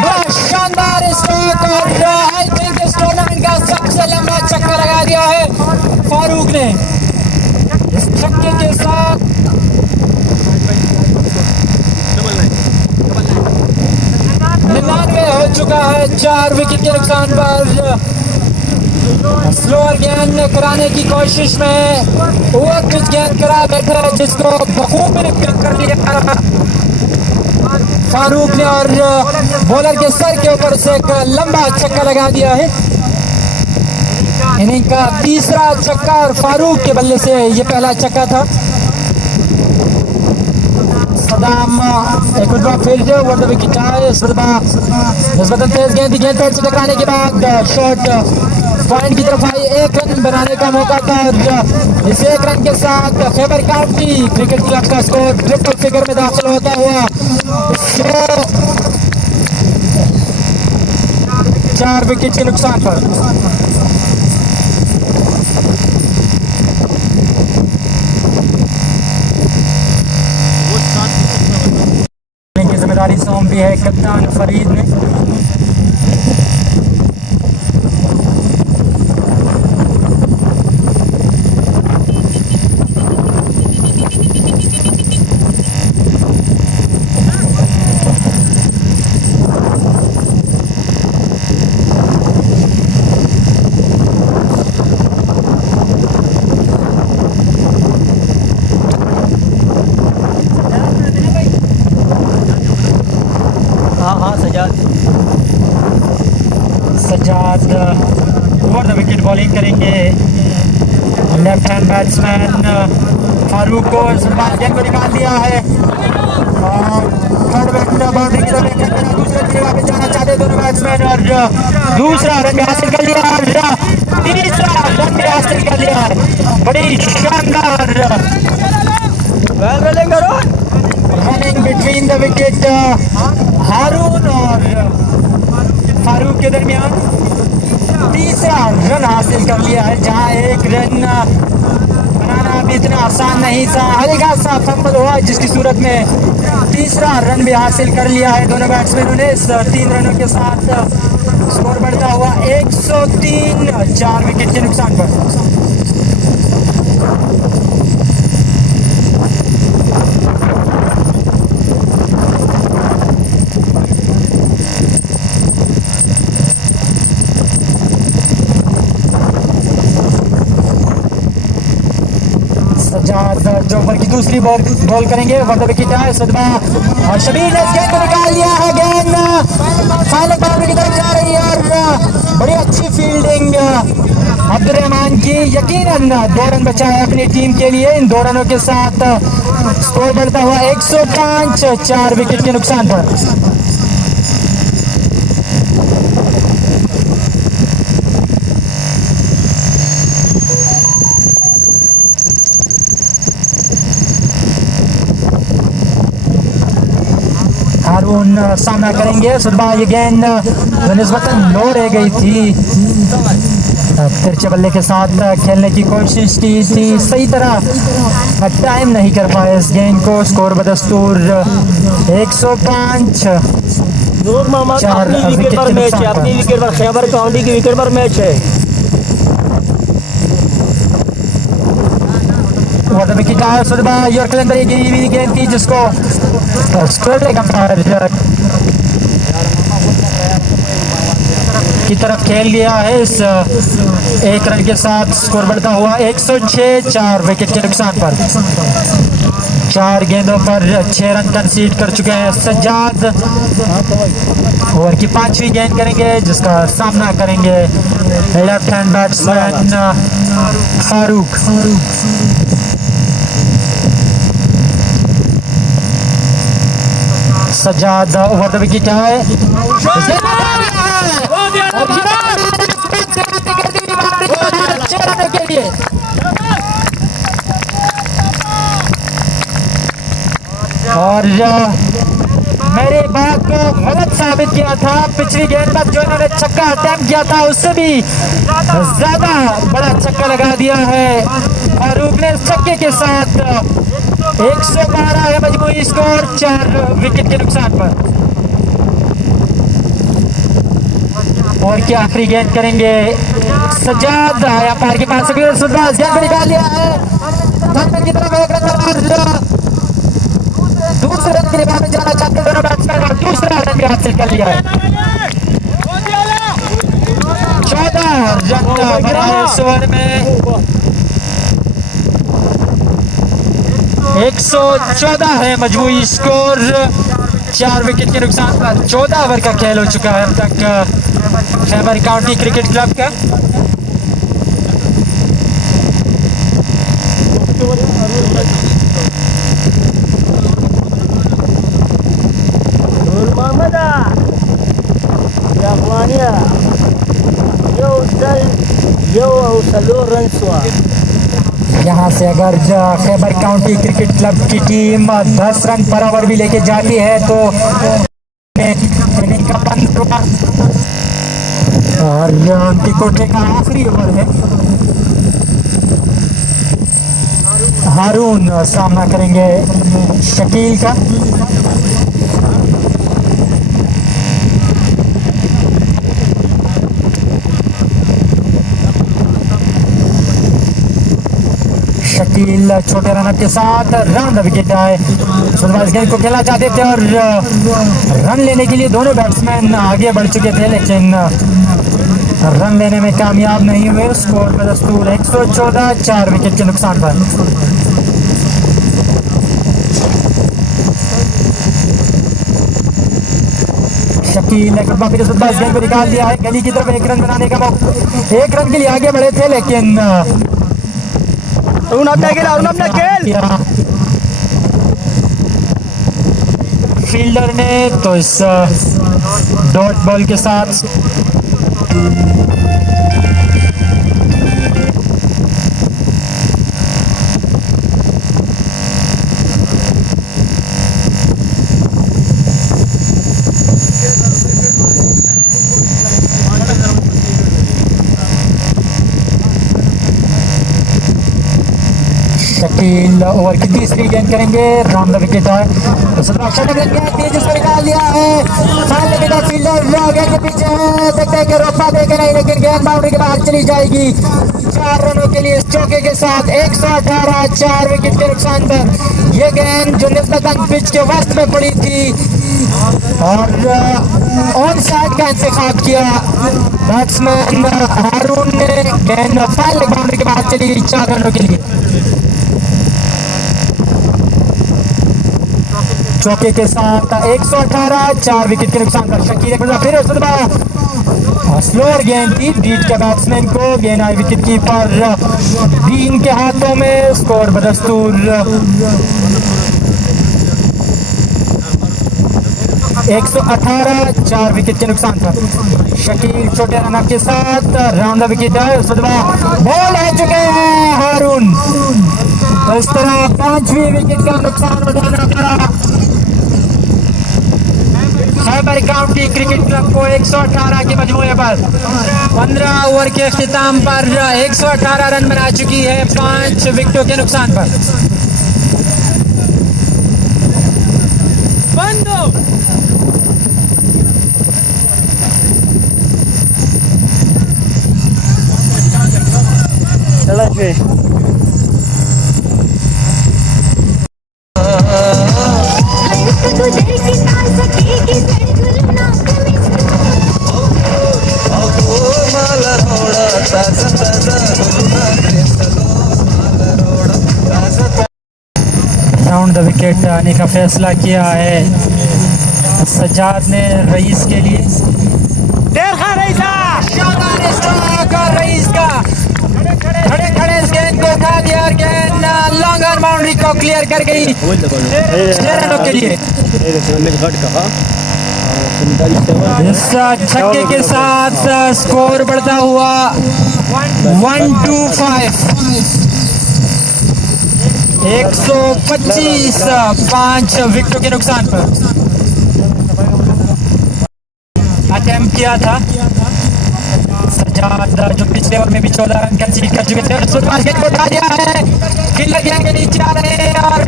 बड़ा शानदार स्ट्रोक और आई थिंक इस टूर्नामेंट का सबसे लंबा छक्का लगा दिया है फारूक ने। इस छक्के के साथ 99 हो चुका है 4 विकेट के नुकसान पर। स्लोअर गेंद कराने की कोशिश में वो कुछ गेंद करा बैठे है, जिसको बखूबी पिक कर लिया फारूक ने और बॉलर के सर के ऊपर से एक लंबा छक्का लगा दिया है। इनिंग का तीसरा छक्का और फारूक के बल्ले से ये पहला छक्का था। सदाम एक बार फिर जो वर्ल्ड विकेट आए, निस्बतन तेज गेंद पैर से टकराने के बाद शॉट पॉइंट की तरफ आई। 1 रन बनाने का मौका था और इस 1 रन के साथ खैबर काउंटी क्रिकेट क्लब का स्कोर ट्रिपल फिगर में दाखिल होता हुआ 4 विकेट के नुकसान पर। की जिम्मेदारी सौंपी है कप्तान फरीद ने। Sajjad over the wicket bowling करेंगे। लेफ्ट हैंड बैट्समैन फारूक को गेंद को निकाल दिया है और थर्ड बैट्समैन बाउंड्री की तरफ दूसरे जगह पे जाना चाहते दोनों बैट्समैन और दूसरा रन हासिल कर लिया और तीसरा रन भी हासिल कर लिया है। बड़ी शानदार रनिंग बिटवीन द विकेट हारून और फारूक के दरमियान तीसरा रन हासिल कर लिया है, जहां 1 रन बनाना भी इतना आसान नहीं था। हल्का सा फंबल हुआ जिसकी सूरत में तीसरा रन भी हासिल कर लिया है दोनों बैट्समैनों ने। इस 3 रनों के साथ स्कोर बढ़ता हुआ 103 4 विकेट के नुकसान पर। जो ओवर की दूसरी बॉल करेंगे वर्ल्ड विकेट है सदमा और शबीर ने इस गेंद को निकाल लिया है। गेंद फाइनल बाउंड्री की तरफ जा रही है और बड़ी अच्छी फील्डिंग अब्दुर्रहमान की। यकीनन 2 रन बचा है अपनी टीम के लिए। इन 2 रनों के साथ स्कोर बढ़ता हुआ 105 4 विकेट के नुकसान पर। हारून सामना करेंगे। सुबह ये गेंद निस्बतन लो रह गई थी, तिरछे बल्ले के साथ खेलने की कोशिश की थी, सही तरह टाइम नहीं कर पाए इस गेंद को। स्कोर बदस्तूर 105 नूर मोहम्मद अपनी विकेट पर मैच है, अपनी विकेट पर खैबर काउंटी की विकेट पर मैच है। विकेट आया सुबह यॉर्कर के अंदर ये गिरी हुई गेंद थी जिसको स्क्वायर लेग अंपायर की तरफ खेल गया है। इस एक रन के साथ स्कोर बढ़ता हुआ 106, 4 विकेट के नुकसान पर। 4 गेंदों पर 6 रन कंसीड कर चुके हैं सज्जाद। ओवर की 5वीं गेंद करेंगे जिसका सामना करेंगे left hand batsman Farooq. Sajjad over the wicket है। के लिए और मेरी बात को गलत साबित किया था। पिछली गेंद पर जो इन्होंने छक्का अटैम्प्ट किया था उससे भी ज्यादा बड़ा छक्का लगा दिया है फारूक ने। इस छक्के के साथ 112 है मजमूई स्कोर 4 विकेट के नुकसान पर। और क्या आखिरी गेंद करेंगे सज्जाद। आया पार के पास गेंद को निकाल लिया है की तरफ। एक रन दूसरे रन के लिए वापस जाना चाहते दोनों बैट्समैन और दूसरा रन भी हासिल कर लिया है। 14 रन बनाए इस ओवर में। 114 है मजमूई स्कोर 4 विकेट के नुकसान पर। 14 ओवर का खेल हो चुका है अब तक खैबर काउंटी क्रिकेट क्लब का। यहाँ से अगर खैबर काउंटी क्रिकेट क्लब की टीम 10 रन पर ओवर भी लेके जाती है तो इनिंग का 15 और उनके कोटे का आखिरी ओवर है। हारून सामना करेंगे शकील का। शकील छोटे रन के साथ राउंड विकेट आए। इस गेंद को खेलना चाहते थे और रन लेने के लिए दोनों बैट्समैन आगे बढ़ चुके थे लेकिन रन लेने में कामयाब नहीं हुए। स्कोर में दस्तूर 114, 4 विकेट के नुकसान पर। शकील ने गेंद को निकाल दिया है गली की तरफ। 1 रन बनाने का मौका, 1 रन के लिए आगे बढ़े थे लेकिन फील्डर ने तो इस डॉट बॉल के साथ शकील ओवर की 3री गेंद करेंगे। राउंड द विकेट है जिसको निकाल दिया है। फील्डर गेंद के पीछे है, देखते हैं कि रोकता देखे नहीं लेकिन गेंद बाउंड्री के बाहर चली जाएगी। 4 रनों के लिए इस चौके के साथ 118, 4 विकेट के नुकसान पर। यह गेंद जो निस्बतन पिच के वस्त में पड़ी थी और ऑन साइड का इंतखाब किया बैट्समैन हारून ने। गेंद फाइल बाउंड्री के बाहर चली गई 4 रनों के लिए। चौके के साथ 118, 4 विकेट के नुकसान पर। शकील फिर स्लोअर गेंद थी बीट के बैट्समैन को। गेंद आई विकेट कीपर डीन के हाथों में। स्कोर बदस्तूर 118, 4 विकेट के नुकसान पर। शकील छोटे रन के साथ राउंड द विकेट है। बॉल आ चुके हैं हारून। तो इस तरह 5वीं विकेट का नुकसान उठाना पड़ा खैबर काउंटी क्रिकेट क्लब को 118 के मजमूए पर। 15 ओवर के अख्तिताम पर 118 रन बना चुकी है 5 विकेटों के नुकसान पर। विकेट आने का फैसला किया है सज्जाद ने रईस के लिए। शानदार स्ट्रोक और रईस का खड़े खड़े इस गेंद को उठा दिया और गेंद लॉन्ग ऑन बाउंड्री को क्लियर कर गई 6 रनों के लिए। इस छक्के के साथ स्कोर बढ़ता हुआ 125 125 5 विकेटों के नुकसान पर अटेम्प्ट किया था सज्जाद, जो पिछले ओवर में भी 14 रन कंसीड कर चुके थे और सुरवाज गेंद को उठा दिया है। फील्डर गेंद के नीचे आ रहे हैं और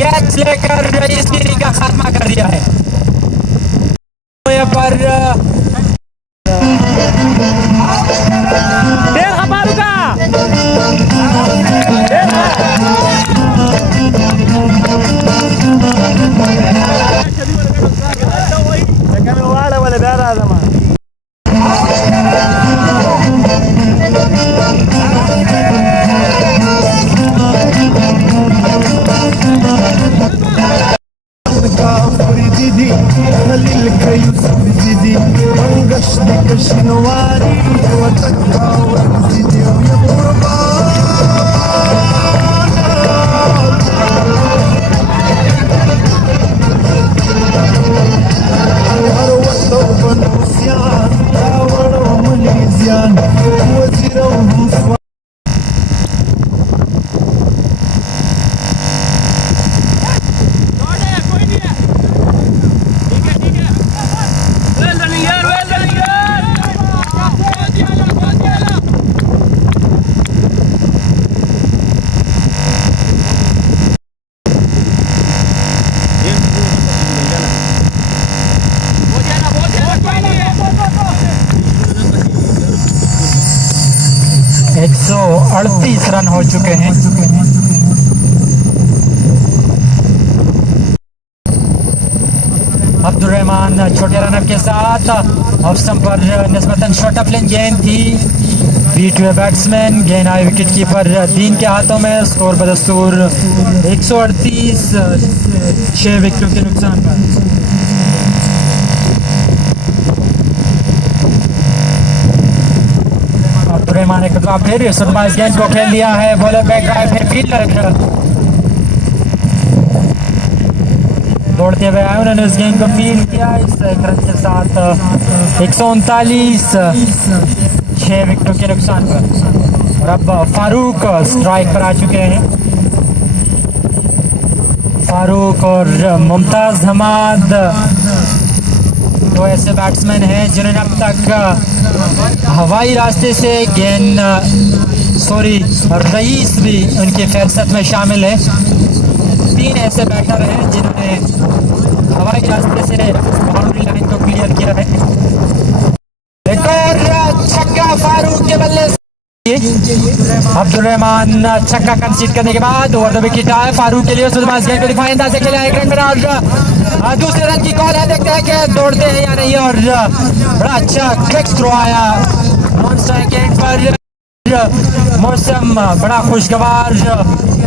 कैच लेकर रईस गिरी का खात्मा कर दिया है। पर सौ 38 रन हो चुके हैं। अब्दुल रहमान छोटे रनर के साथ ऑफ स्टंप पर निस्बतन शॉर्ट ऑफ लेन गेंद थी, बीट हुए बैट्समैन, गेंद आई विकेट कीपर दीन के हाथों में। स्कोर बदस्तूर 138 6 विकेटों के नुकसान पर। रहमान ने कदम फिर सुरमा इस गेंद को खेल दिया है, बॉलर बैक ड्राइव है, फील्डर दौड़ते हुए आए, उन्होंने इस गेंद को फील्ड किया इस रन के साथ 139 6 विकेटों के नुकसान पर। और अब फारूक स्ट्राइक पर आ चुके हैं। फारूक और मुमताज हमाद दो ऐसे बैट्समैन हैं जिन्होंने अब तक हवाई रास्ते से गेंद रईस भी उनकी फहरिस्त में शामिल है। 3 ऐसे बैटर हैं जिन्होंने हवाई रास्ते से बाउंड्री लाइन को क्लियर किया है। एक और छक्का फारूक के बल्ले से अब्दुल रहमान छक्का कंसीड करने के बाद ओवर द विकेट आए फारूक के लिए। सुलमान गेंद को दिफाई अंदाज से खेला, 1 रन बना और दूसरे रन की कॉल है, देखते हैं कि दौड़ते हैं या नहीं। और बड़ा अच्छा क्विक थ्रो आया मॉन्स्टर गेंद पर। मौसम बड़ा खुशगवार,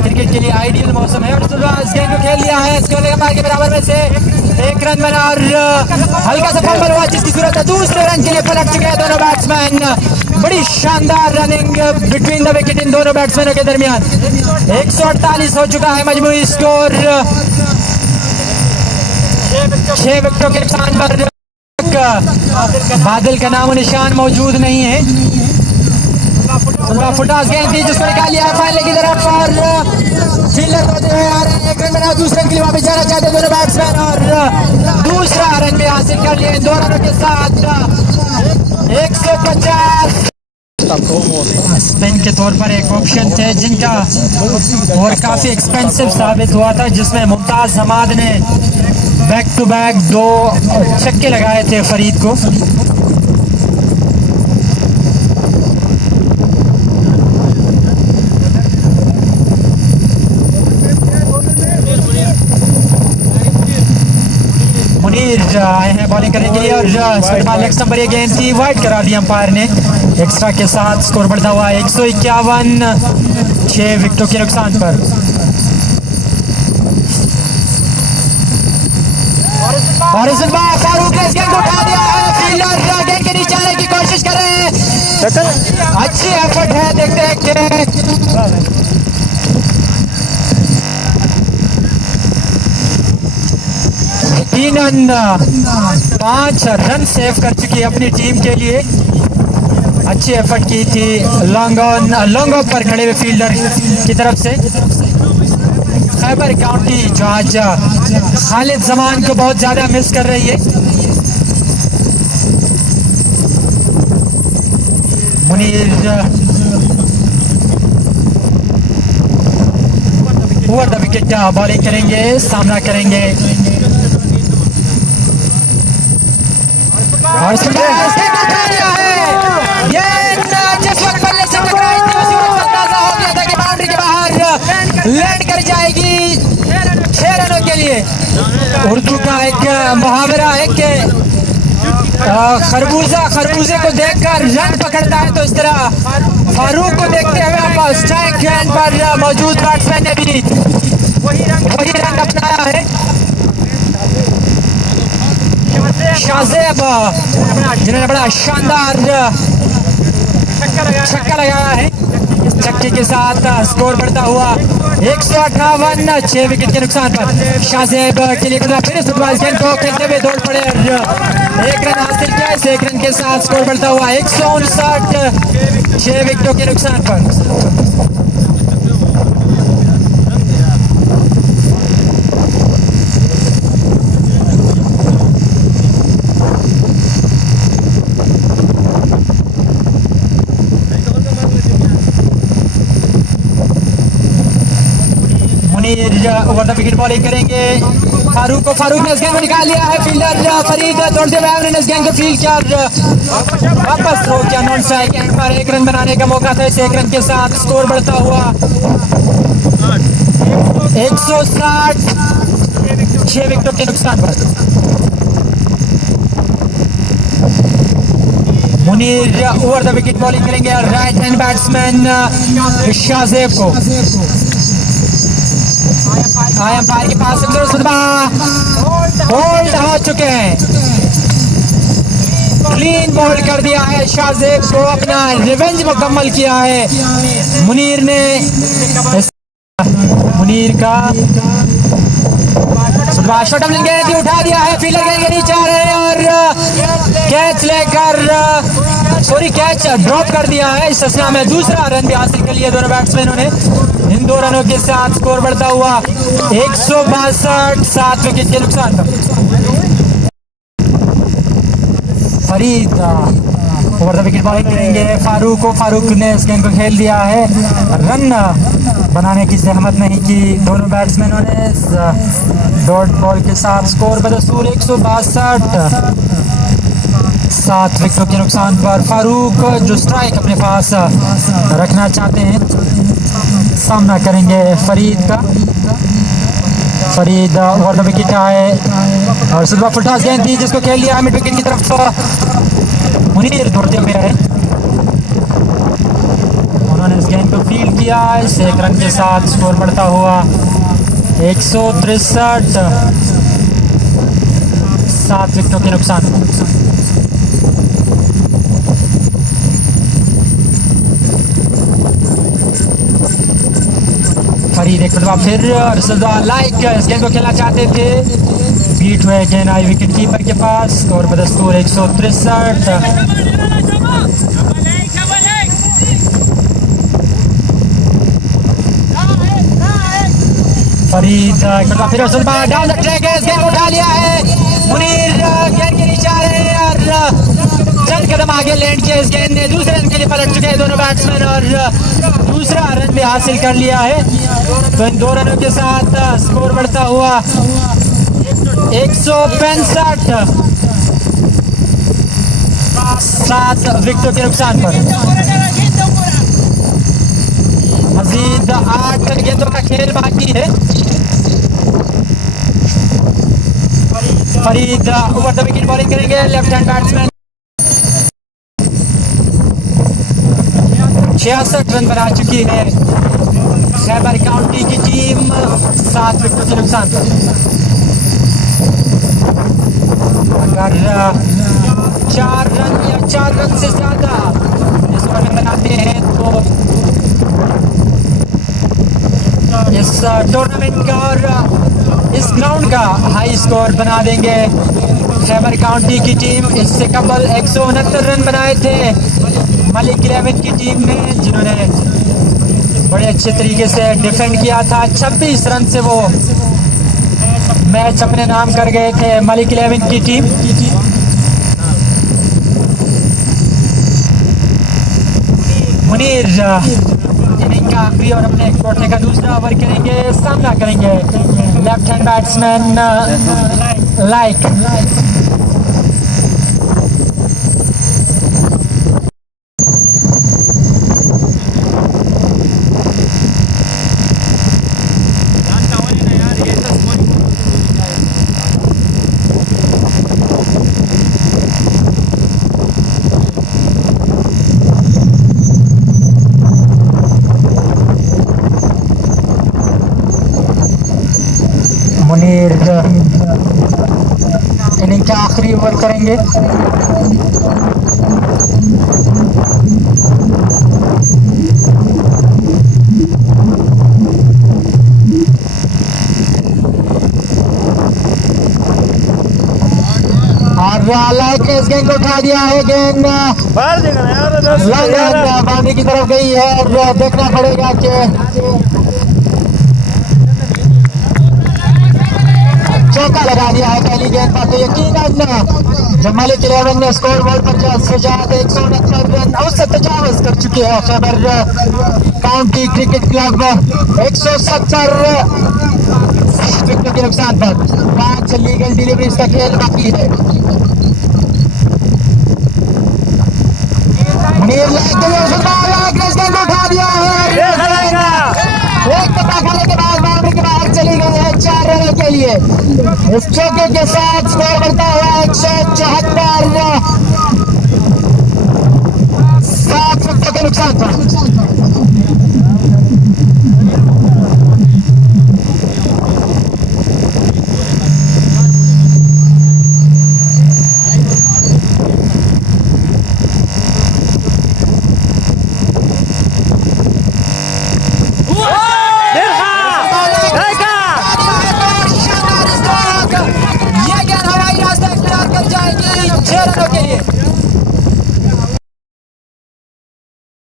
क्रिकेट के लिए आइडियल मौसम है और सुलमान गेंद को खेल लिया है स्कोर के बराबर में से 1 रन बना और हल्का सा फंबल हुआ जिसकी सूरत है दूसरे रन के लिए पलट चुके हैं दोनों बैट्समैन। बड़ी शानदार रनिंग बिटवीन द विकेट इन दोनों बैट्समैनों के दरमियान। 148 हो चुका है मजमूई स्कोर 6 विकेटों के नुकसान पर। बादल का नामो निशान मौजूद नहीं है। फुटास गेंद थी जिसको निकाल लिया फाइनल की तरफ और फील्डर होते हुए आ रहे हैं। 1 रन बना, दूसरे रन के लिए वापस जाना चाहते हैं दोनों बैट्समैन और दूसरा रन भी हासिल कर लिया 2 रनों के साथ 150। स्पिन के तौर पर एक ऑप्शन थे जिनका और काफी एक्सपेंसिव साबित हुआ था, जिसमें मुमताज हमाद ने बैक टू बैक 2 छक्के लगाए थे फरीद को। मुनीर आए हैं बॉलिंग करने के लिए और लेग स्टंप पर ये गेंद थी, वाइड करा दी अंपायर ने एक्स्ट्रा के साथ। स्कोर बढ़ता हुआ 151 6 विकेटों के नुकसान पर। और इस बार फारूक ने इस गेंद को उठा दिया है, फील्डर गेंद के नीचे आने की कोशिश कर रहे हैं, अच्छी एफर्ट है, देखते हैं यकीनन 5 रन सेव कर चुकी है अपनी टीम के लिए। अच्छी एफर्ट की थी लॉन्ग ऑफ पर खड़े हुए फील्डर की तरफ से। खैबर काउंटी जो आज खालिद जमान को बहुत ज्यादा मिस कर रही है। Munir over the wicket bowling करेंगे, सामना करेंगे और ये जिस वक्त बल्ले से टकराई थी उसी वक्त अंदाजा हो गया था कि बाउंड्री के बाहर लैंड कर जाएगी 6 रनों के लिए। उर्दू का एक मुहावरा है कि खरबूजे को देखकर रन पकड़ता है, तो इस तरह फारूक को देखते हुए आप स्ट्राइक एंड पर मौजूद बैट्समैन ने भी वही रन अपनाया है। शाहजेब जिन्होंने बड़ा शानदार छक्का लगाया है, इस छक्के के साथ स्कोर बढ़ता हुआ 158, 6 विकेट के नुकसान पर शाहजेब के लिए फिर इस फुटबॉल गेंद को खेलते हुए दौड़ पड़े और 1 रन हासिल किया। इस 1 रन के साथ स्कोर बढ़ता हुआ 159, 6 विकेटों के नुकसान पर। ओवर द विकेट बॉलिंग करेंगे फारूक ने इस गेंद को निकाल लिया है, फील्डर फरीद दौड़ते हुए उन्होंने इस गेंद को फील्ड किया और वापस थ्रो किया नॉन स्ट्राइक एंड पर। 1 रन बनाने का मौका था, इस 1 रन के साथ स्कोर बढ़ता हुआ 160, 6 विकेटों के नुकसान पर। Munir over the wicket bowling करेंगे राइट हैंड बैट्समैन शाहजेब को। अंपायर के पास होल्ड हो चुके हैं, क्लीन बॉल कर दिया है शाहजेब को, अपना रिवेंज मुकम्मल किया है मुनीर ने। मुनीर का शॉट गेंद उठा दिया है, फील्डर गेंद के नीचे आ रहे हैं और कैच कैच ड्रॉप कर दिया है। इस असना में दूसरा रन भी हासिल कर लिया दोनों बैट्समैनों ने। इन 2 रनों के साथ स्कोर बढ़ता हुआ 162, 7 विकेट के नुकसान पर। Farid over the wicket bowling करेंगे फारूक ने इस गेंद को खेल दिया है, रन बनाने की जहमत नहीं की दोनों बैट्समैनों ने। डॉट बॉल के साथ स्कोर बदसूर 162, 7 विकेटों के नुकसान पर। फारूक जो स्ट्राइक अपने पास रखना चाहते हैं, सामना करेंगे फरीद का। फरीद ओवर द विकेट आए और सुबह फुलटॉस गेंद थी जिसको खेल लिया मिड विकेट की तरफ। मुनीर दौड़ते हुए है, उन्होंने इस गेंद को फील्ड किया, इस 1 रन के साथ स्कोर बढ़ता हुआ 163, 7 विकेटों के नुकसान। फरीद एक बार फिर लाइक इस गेंद को खेलना चाहते थे, बीट हुए गेंद आई विकेट कीपर के पास और बदस्तूर 163। फरीद एक बार फिर डाउन द ट्रैक है, इस गेंद को उठा लिया है मुनीर, गेंद के नीचे आ रहे हैं और चंद कदम आगे लैंड किया इस गेंद ने। दूसरे रन के लिए पलट चुके हैं दोनों बैट्समैन और दूसरा रन भी हासिल कर लिया है। तो इन 2 रनों के साथ स्कोर बढ़ता हुआ 165, 7 विकेटों के नुकसान पर। मजीद 8 गेंदों का खेल बाकी है। Farid over the wicket bowling करेंगे लेफ्ट हैंड बैट्समैन। 66 रन बना चुकी है खैबर काउंटी की टीम, 7 विकेटों के नुकसान पर। अगर 4 रन या 4 रन से ज़्यादा इस ओवर में बनाते हैं तो इस टूर्नामेंट का और इस ग्राउंड का हाई स्कोर बना देंगे खैबर काउंटी की टीम। इससे कबल 169 रन बनाए थे मलिक 11 की टीम ने, जिन्होंने बड़े अच्छे तरीके से डिफेंड किया था। 26 रन से वो मैच अपने नाम कर गए थे मलिक 11 की टीम। मुनीर इनिंग का आखिरी और अपने कोटे का दूसरा ओवर करेंगे, सामना करेंगे left hand batsman like. Munir inning का आखिरी ओवर करेंगे। और लाइक ने इस गेंद को उठा दिया है, गेंद बाउंड्री की तरफ गई है और देखना पड़ेगा कि चौका लगा दिया है पहली गेंद पर। तो यकीनन जब मलिक 11 ने स्कोर बोर्ड पर 169 रन उससे तजावज कर चुके हैं Khyber county cricket club 170 wicket के नुकसान पर। 5 लीगल डिलीवरीज का खेल बाकी है। मुनीर उठा दिया है, एक दफा खेलने के बाद बाउंड्री के बाहर चली गई है 4 रनों के लिए। इस चौके के साथ स्कोर बढ़ता हुआ 174